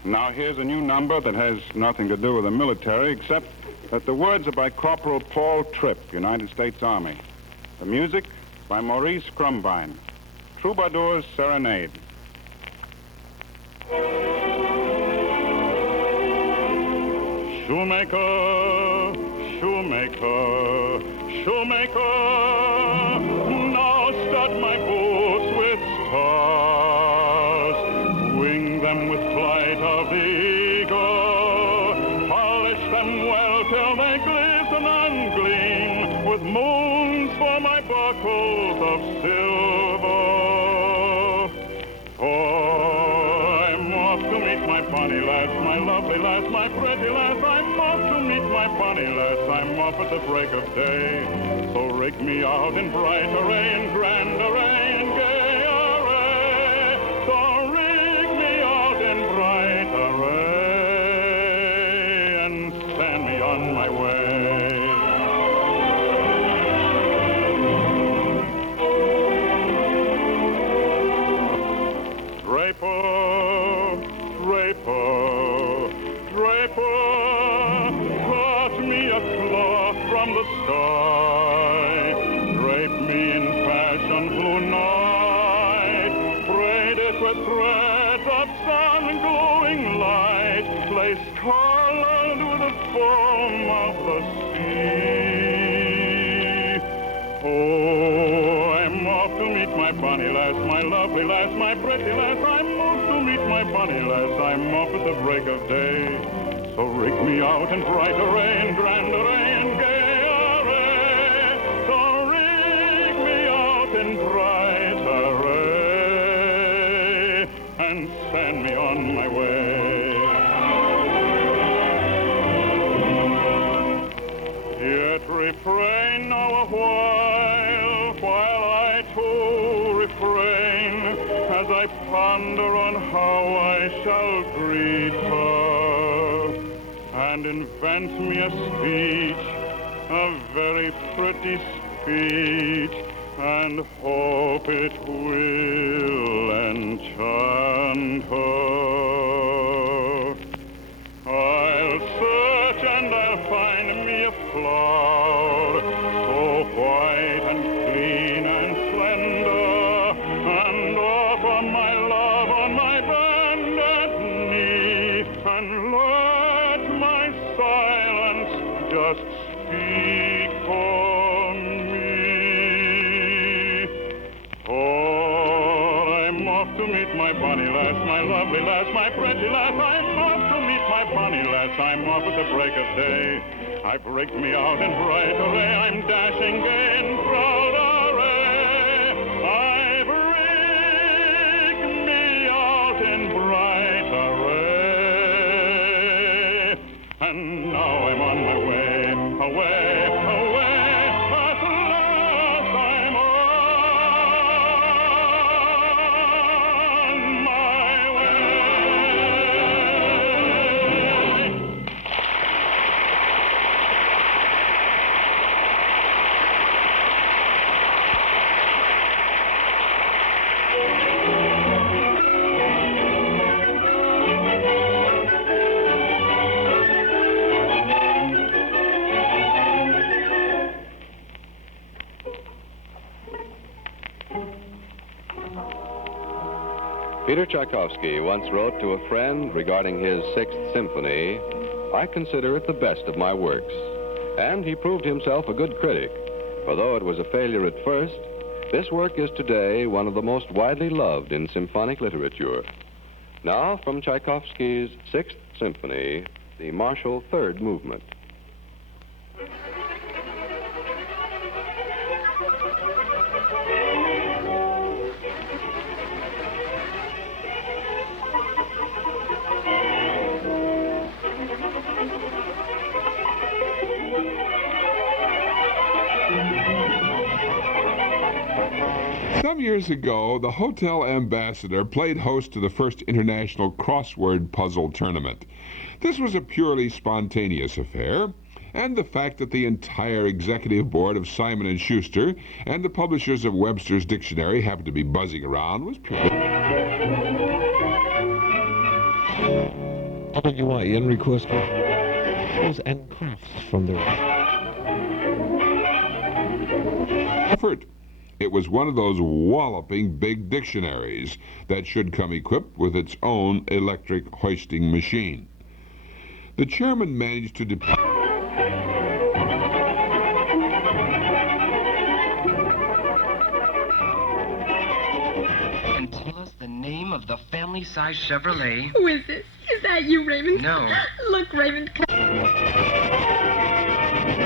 Now, here's a new number that has nothing to do with the military, except that the words are by Corporal Paul Tripp, United States Army. The music by Maurice Crumbine, Troubadour's Serenade. Shoemaker, shoemaker, shoemaker, now stud my boots with stars, wing them with flight of the eagle, polish them well till they glisten and gleam, with moons for my buckles of silver. For I'm off to meet my bonny lass, my lovely lass, my pretty lass. I'm off to meet my bonny lass. I'm off at the break of day. So rig me out in bright array, in grand array, in gay array. So rig me out in bright array and send me on my way. Draper, draper, draper, cut me a cloth from the sky, drape me in fashion blue night, braid it with threads of sun glowing light, lace garland with the foam of the sea. Oh, I'm off to meet my bonny lass, my lovely lass, my pretty lass. I'm off to meet my bonny lass. I'm off at the break of day. So rig me out in bright array, in grand array, in gay array. So rig me out in bright array and send me on my way. Yet refrain now a while I too refrain, as I ponder on how I shall greet her, and invent me a speech, a very pretty speech, and hope it will enchant her. I'll search and I'll find me a flower, so white and clean and slender, and offer my love on my bended knee, and let my silence just speak for me. For I'm off to meet my bonny lass, my lovely lass, my pretty lass. I'm off to meet my bonny lass. I'm off at the break of day. I've rigged me out in bright array. I'm dashing gay in proud array. I've rigged me out in bright array. And now I'm on my way, away, away. At last I'm on my way. Peter Tchaikovsky once wrote to a friend regarding his Sixth Symphony, "I consider it the best of my works." And he proved himself a good critic, for though it was a failure at first, this work is today one of the most widely loved in symphonic literature. Now, from Tchaikovsky's Sixth Symphony, the martial third movement. Some years ago, the Hotel Ambassador played host to the first international crossword puzzle tournament. This was a purely spontaneous affair, and the fact that the entire executive board of Simon & Schuster and the publishers of Webster's Dictionary happened to be buzzing around was pure. WIN request and crafts from their effort. It was one of those walloping big dictionaries that should come equipped with its own electric hoisting machine. The chairman managed to deploy. And tell us the name of the family-sized Chevrolet. Who is this? Is that you, Raymond? No. Look, Raymond.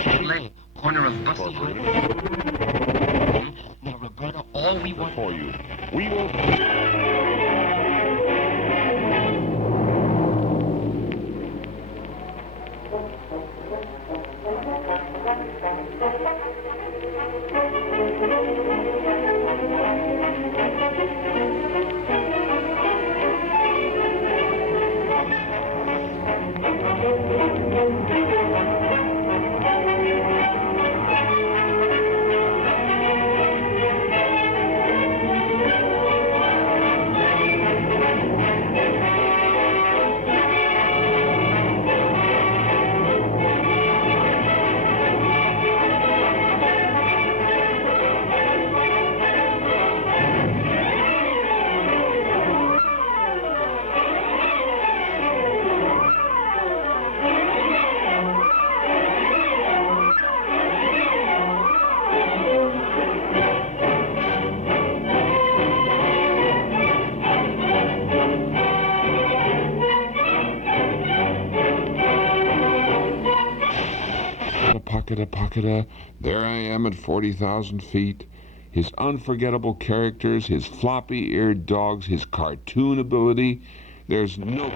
Chevrolet, corner of Bussy Highway. Now, Roberta, all we want for you. We will. Pocketa, there I am at 40,000 feet. His unforgettable characters, his floppy-eared dogs, his cartoon ability. There's no...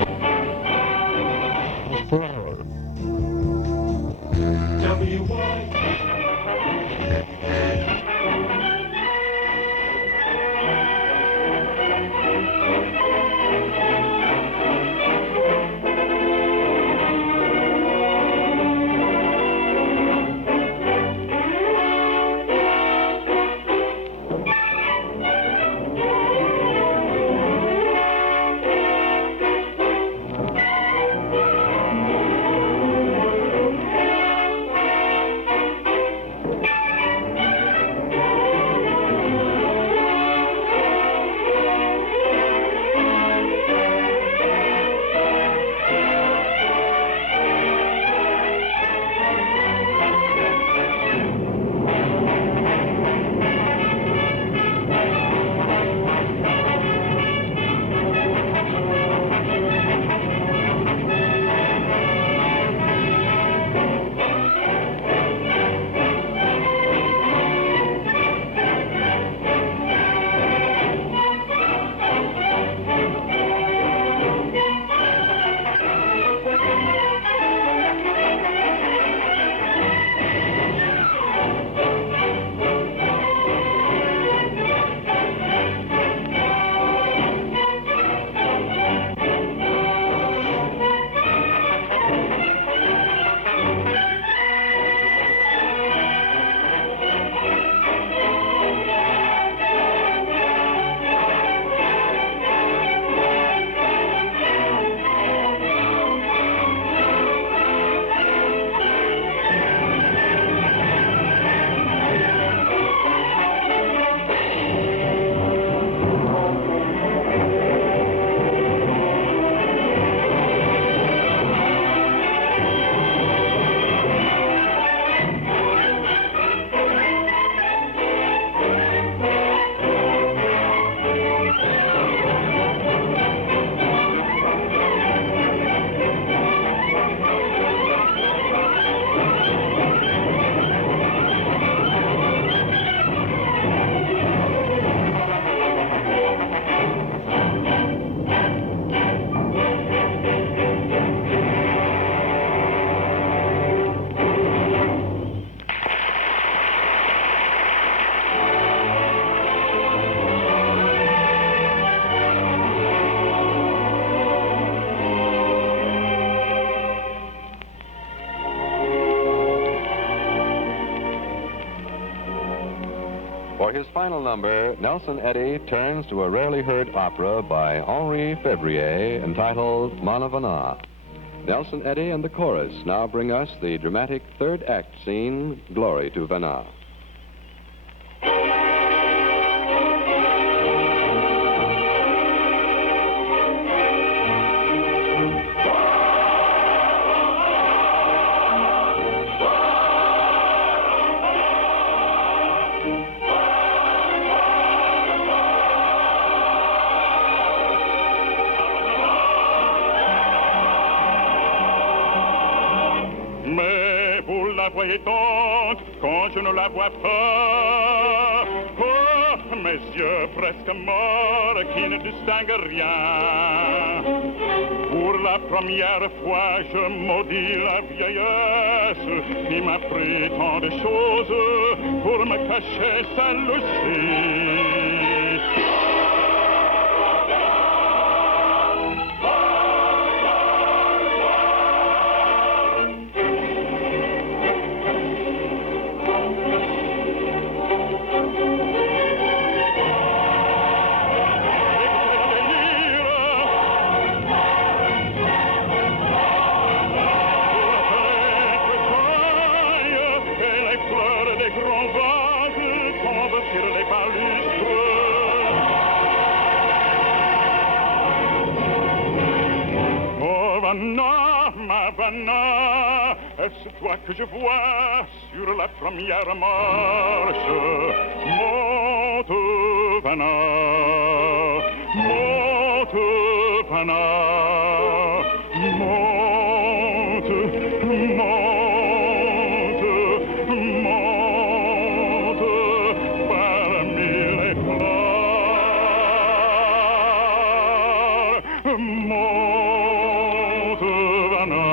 For his final number, Nelson Eddy turns to a rarely heard opera by Henri Fevrier entitled Manavana. Nelson Eddy and the chorus now bring us the dramatic third act scene, Glory to Vanna. Voyez donc, quand je ne la vois pas, oh, mes yeux presque morts qui ne distinguent rien. Pour la première fois, je maudis la vieillesse qui m'a pris tant de choses pour me cacher celle-ci. C'est toi que je vois sur la première marche. Monte, Vanna, monte, Vanna, monte, monte, monte parmi les fleurs. Monte, Vanna.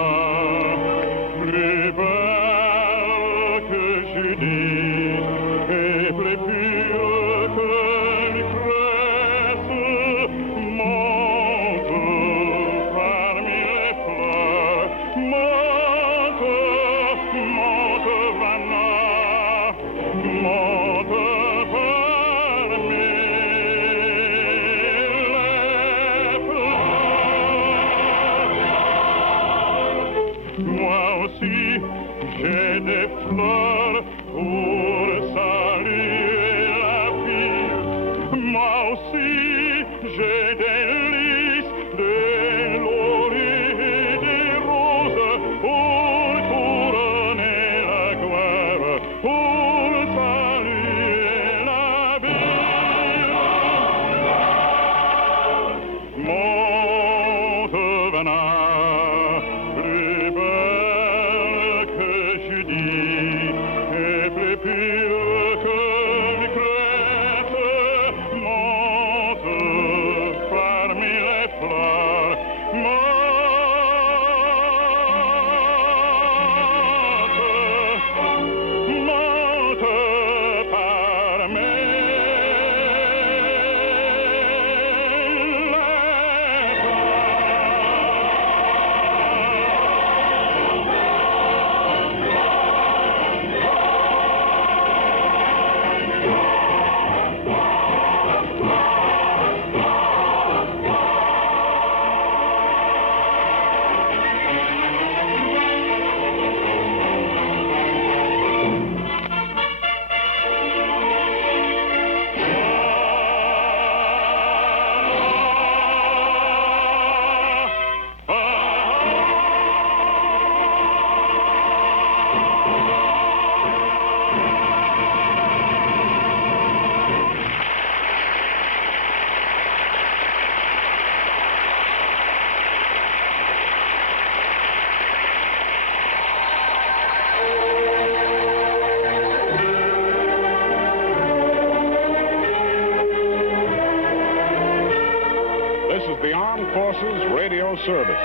The Armed Forces Radio Service.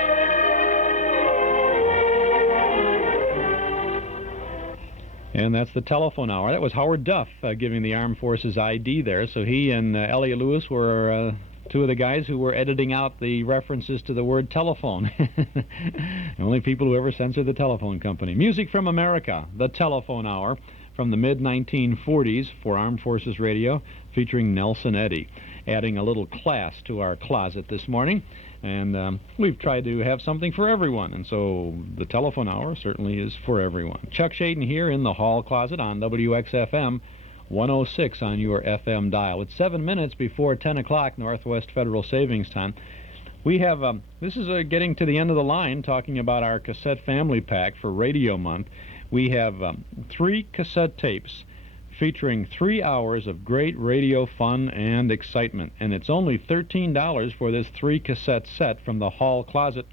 And that's the telephone hour. That was Howard Duff giving the Armed Forces ID there. So he and Elliot Lewis were two of the guys who were editing out the references to the word telephone. The only people who ever censored the telephone company. Music from America, the telephone hour from the mid-1940s for Armed Forces Radio, featuring Nelson Eddy. Adding a little class to our closet this morning. And we've tried to have something for everyone, and so the telephone hour certainly is for everyone. Chuck Shaden here in the hall closet on WXFM 106 on your FM dial. It's 7 minutes before 10 o'clock Northwest Federal Savings Time. We have, this is getting to the end of the line, talking about our cassette family pack for Radio Month. We have 3 cassette tapes featuring 3 hours of great radio fun and excitement. And it's only $13 for this 3 cassette set from the hall closet,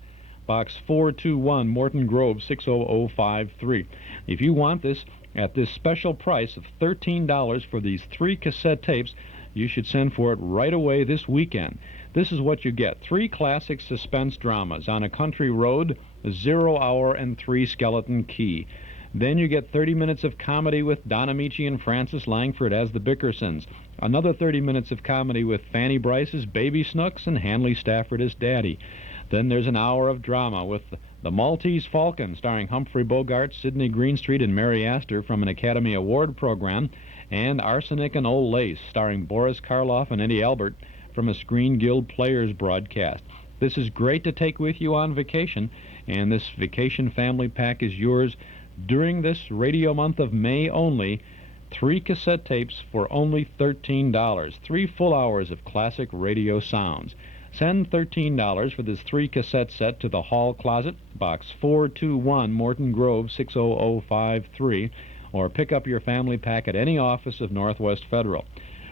Box 421, Morton Grove, 60053. If you want this at this special price of $13 for these 3 cassette tapes, you should send for it right away this weekend. This is what you get: 3 classic suspense dramas, On a Country Road, 0 Hour, and 3 Skeleton Key. Then you get 30 minutes of comedy with Don Amici and Francis Langford as the Bickersons. Another 30 minutes of comedy with Fanny Bryce as Baby Snooks and Hanley Stafford as Daddy. Then there's an hour of drama with The Maltese Falcon, starring Humphrey Bogart, Sidney Greenstreet, and Mary Astor from an Academy Award program, and Arsenic and Old Lace, starring Boris Karloff and Eddie Albert from a Screen Guild Players broadcast. This is great to take with you on vacation, and this vacation family pack is yours during this radio month of May only. 3 cassette tapes for only $13. 3 full hours of classic radio sounds. Send $13 for this 3 cassette set to the hall closet, Box 421, Morton Grove, 60053, or pick up your family pack at any office of Northwest Federal.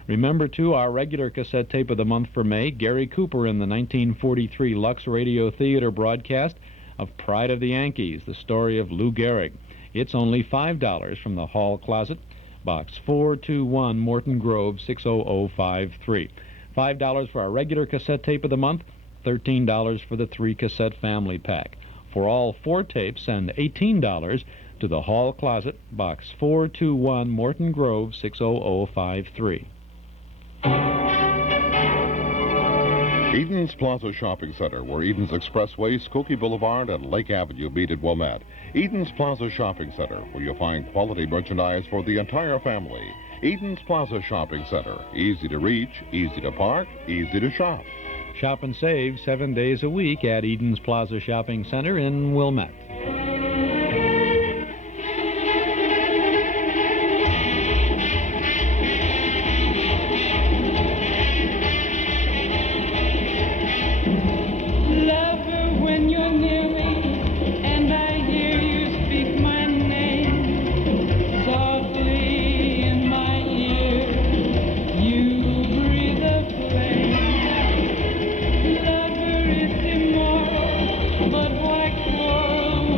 Remember, too, our regular cassette tape of the month for May, Gary Cooper in the 1943 Lux Radio Theater broadcast of Pride of the Yankees, the story of Lou Gehrig. It's only $5 from the hall closet, Box 421, Morton Grove, 60053. $5 for our regular cassette tape of the month, $13 for the 3 cassette family pack. For all 4 tapes, send $18 to the hall closet, Box 421, Morton Grove, 60053. Eden's Plaza Shopping Center, where Eden's Expressway, Skokie Boulevard, and Lake Avenue meet at Wilmette. Eden's Plaza Shopping Center, where you'll find quality merchandise for the entire family. Eden's Plaza Shopping Center, easy to reach, easy to park, easy to shop. Shop and save 7 days a week at Eden's Plaza Shopping Center in Wilmette. But why quarrel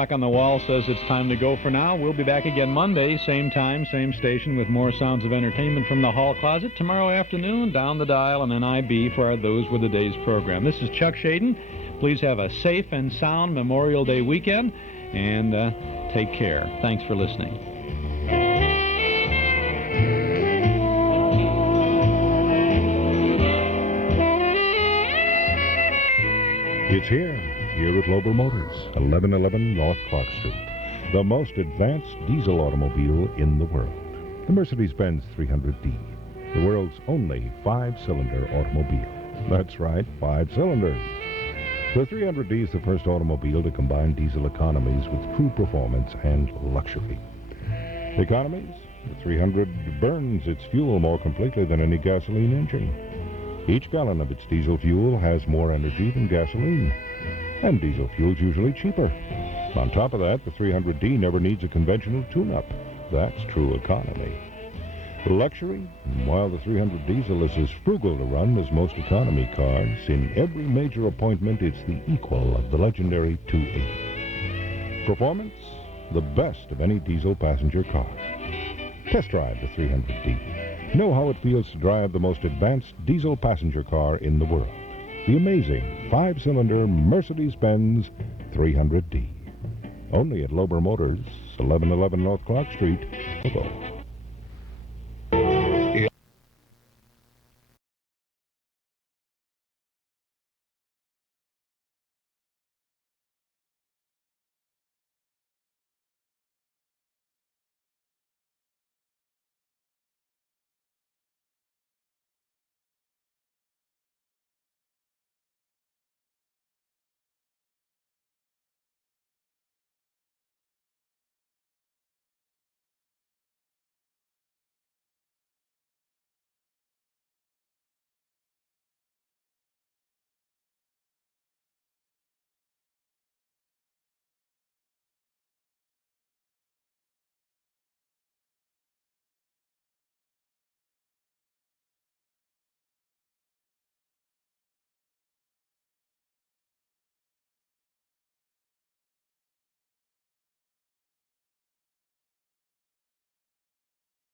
clock on the wall says it's time to go for now. We'll be back again Monday, same time, same station, with more sounds of entertainment from the Hall Closet. Tomorrow afternoon, down the dial on NIB for our Those Were the Days program. This is Chuck Shaden. Please have a safe and sound Memorial Day weekend, and take care. Thanks for listening. It's here at Lober Motors, 1111 North Clark Street. The most advanced diesel automobile in the world. The Mercedes-Benz 300D. The world's only 5-cylinder automobile. That's right, 5 cylinders. The 300D is the first automobile to combine diesel economies with true performance and luxury. Economies? The 300 burns its fuel more completely than any gasoline engine. Each gallon of its diesel fuel has more energy than gasoline. And diesel fuel's usually cheaper. On top of that, the 300D never needs a conventional tune-up. That's true economy. Luxury? While the 300 diesel is as frugal to run as most economy cars, in every major appointment it's the equal of the legendary 280. Performance? The best of any diesel passenger car. Test drive the 300D. Know how it feels to drive the most advanced diesel passenger car in the world. The amazing 5-cylinder Mercedes-Benz 300D. Only at Lober Motors, 1111 North Clark Street, Cocoa.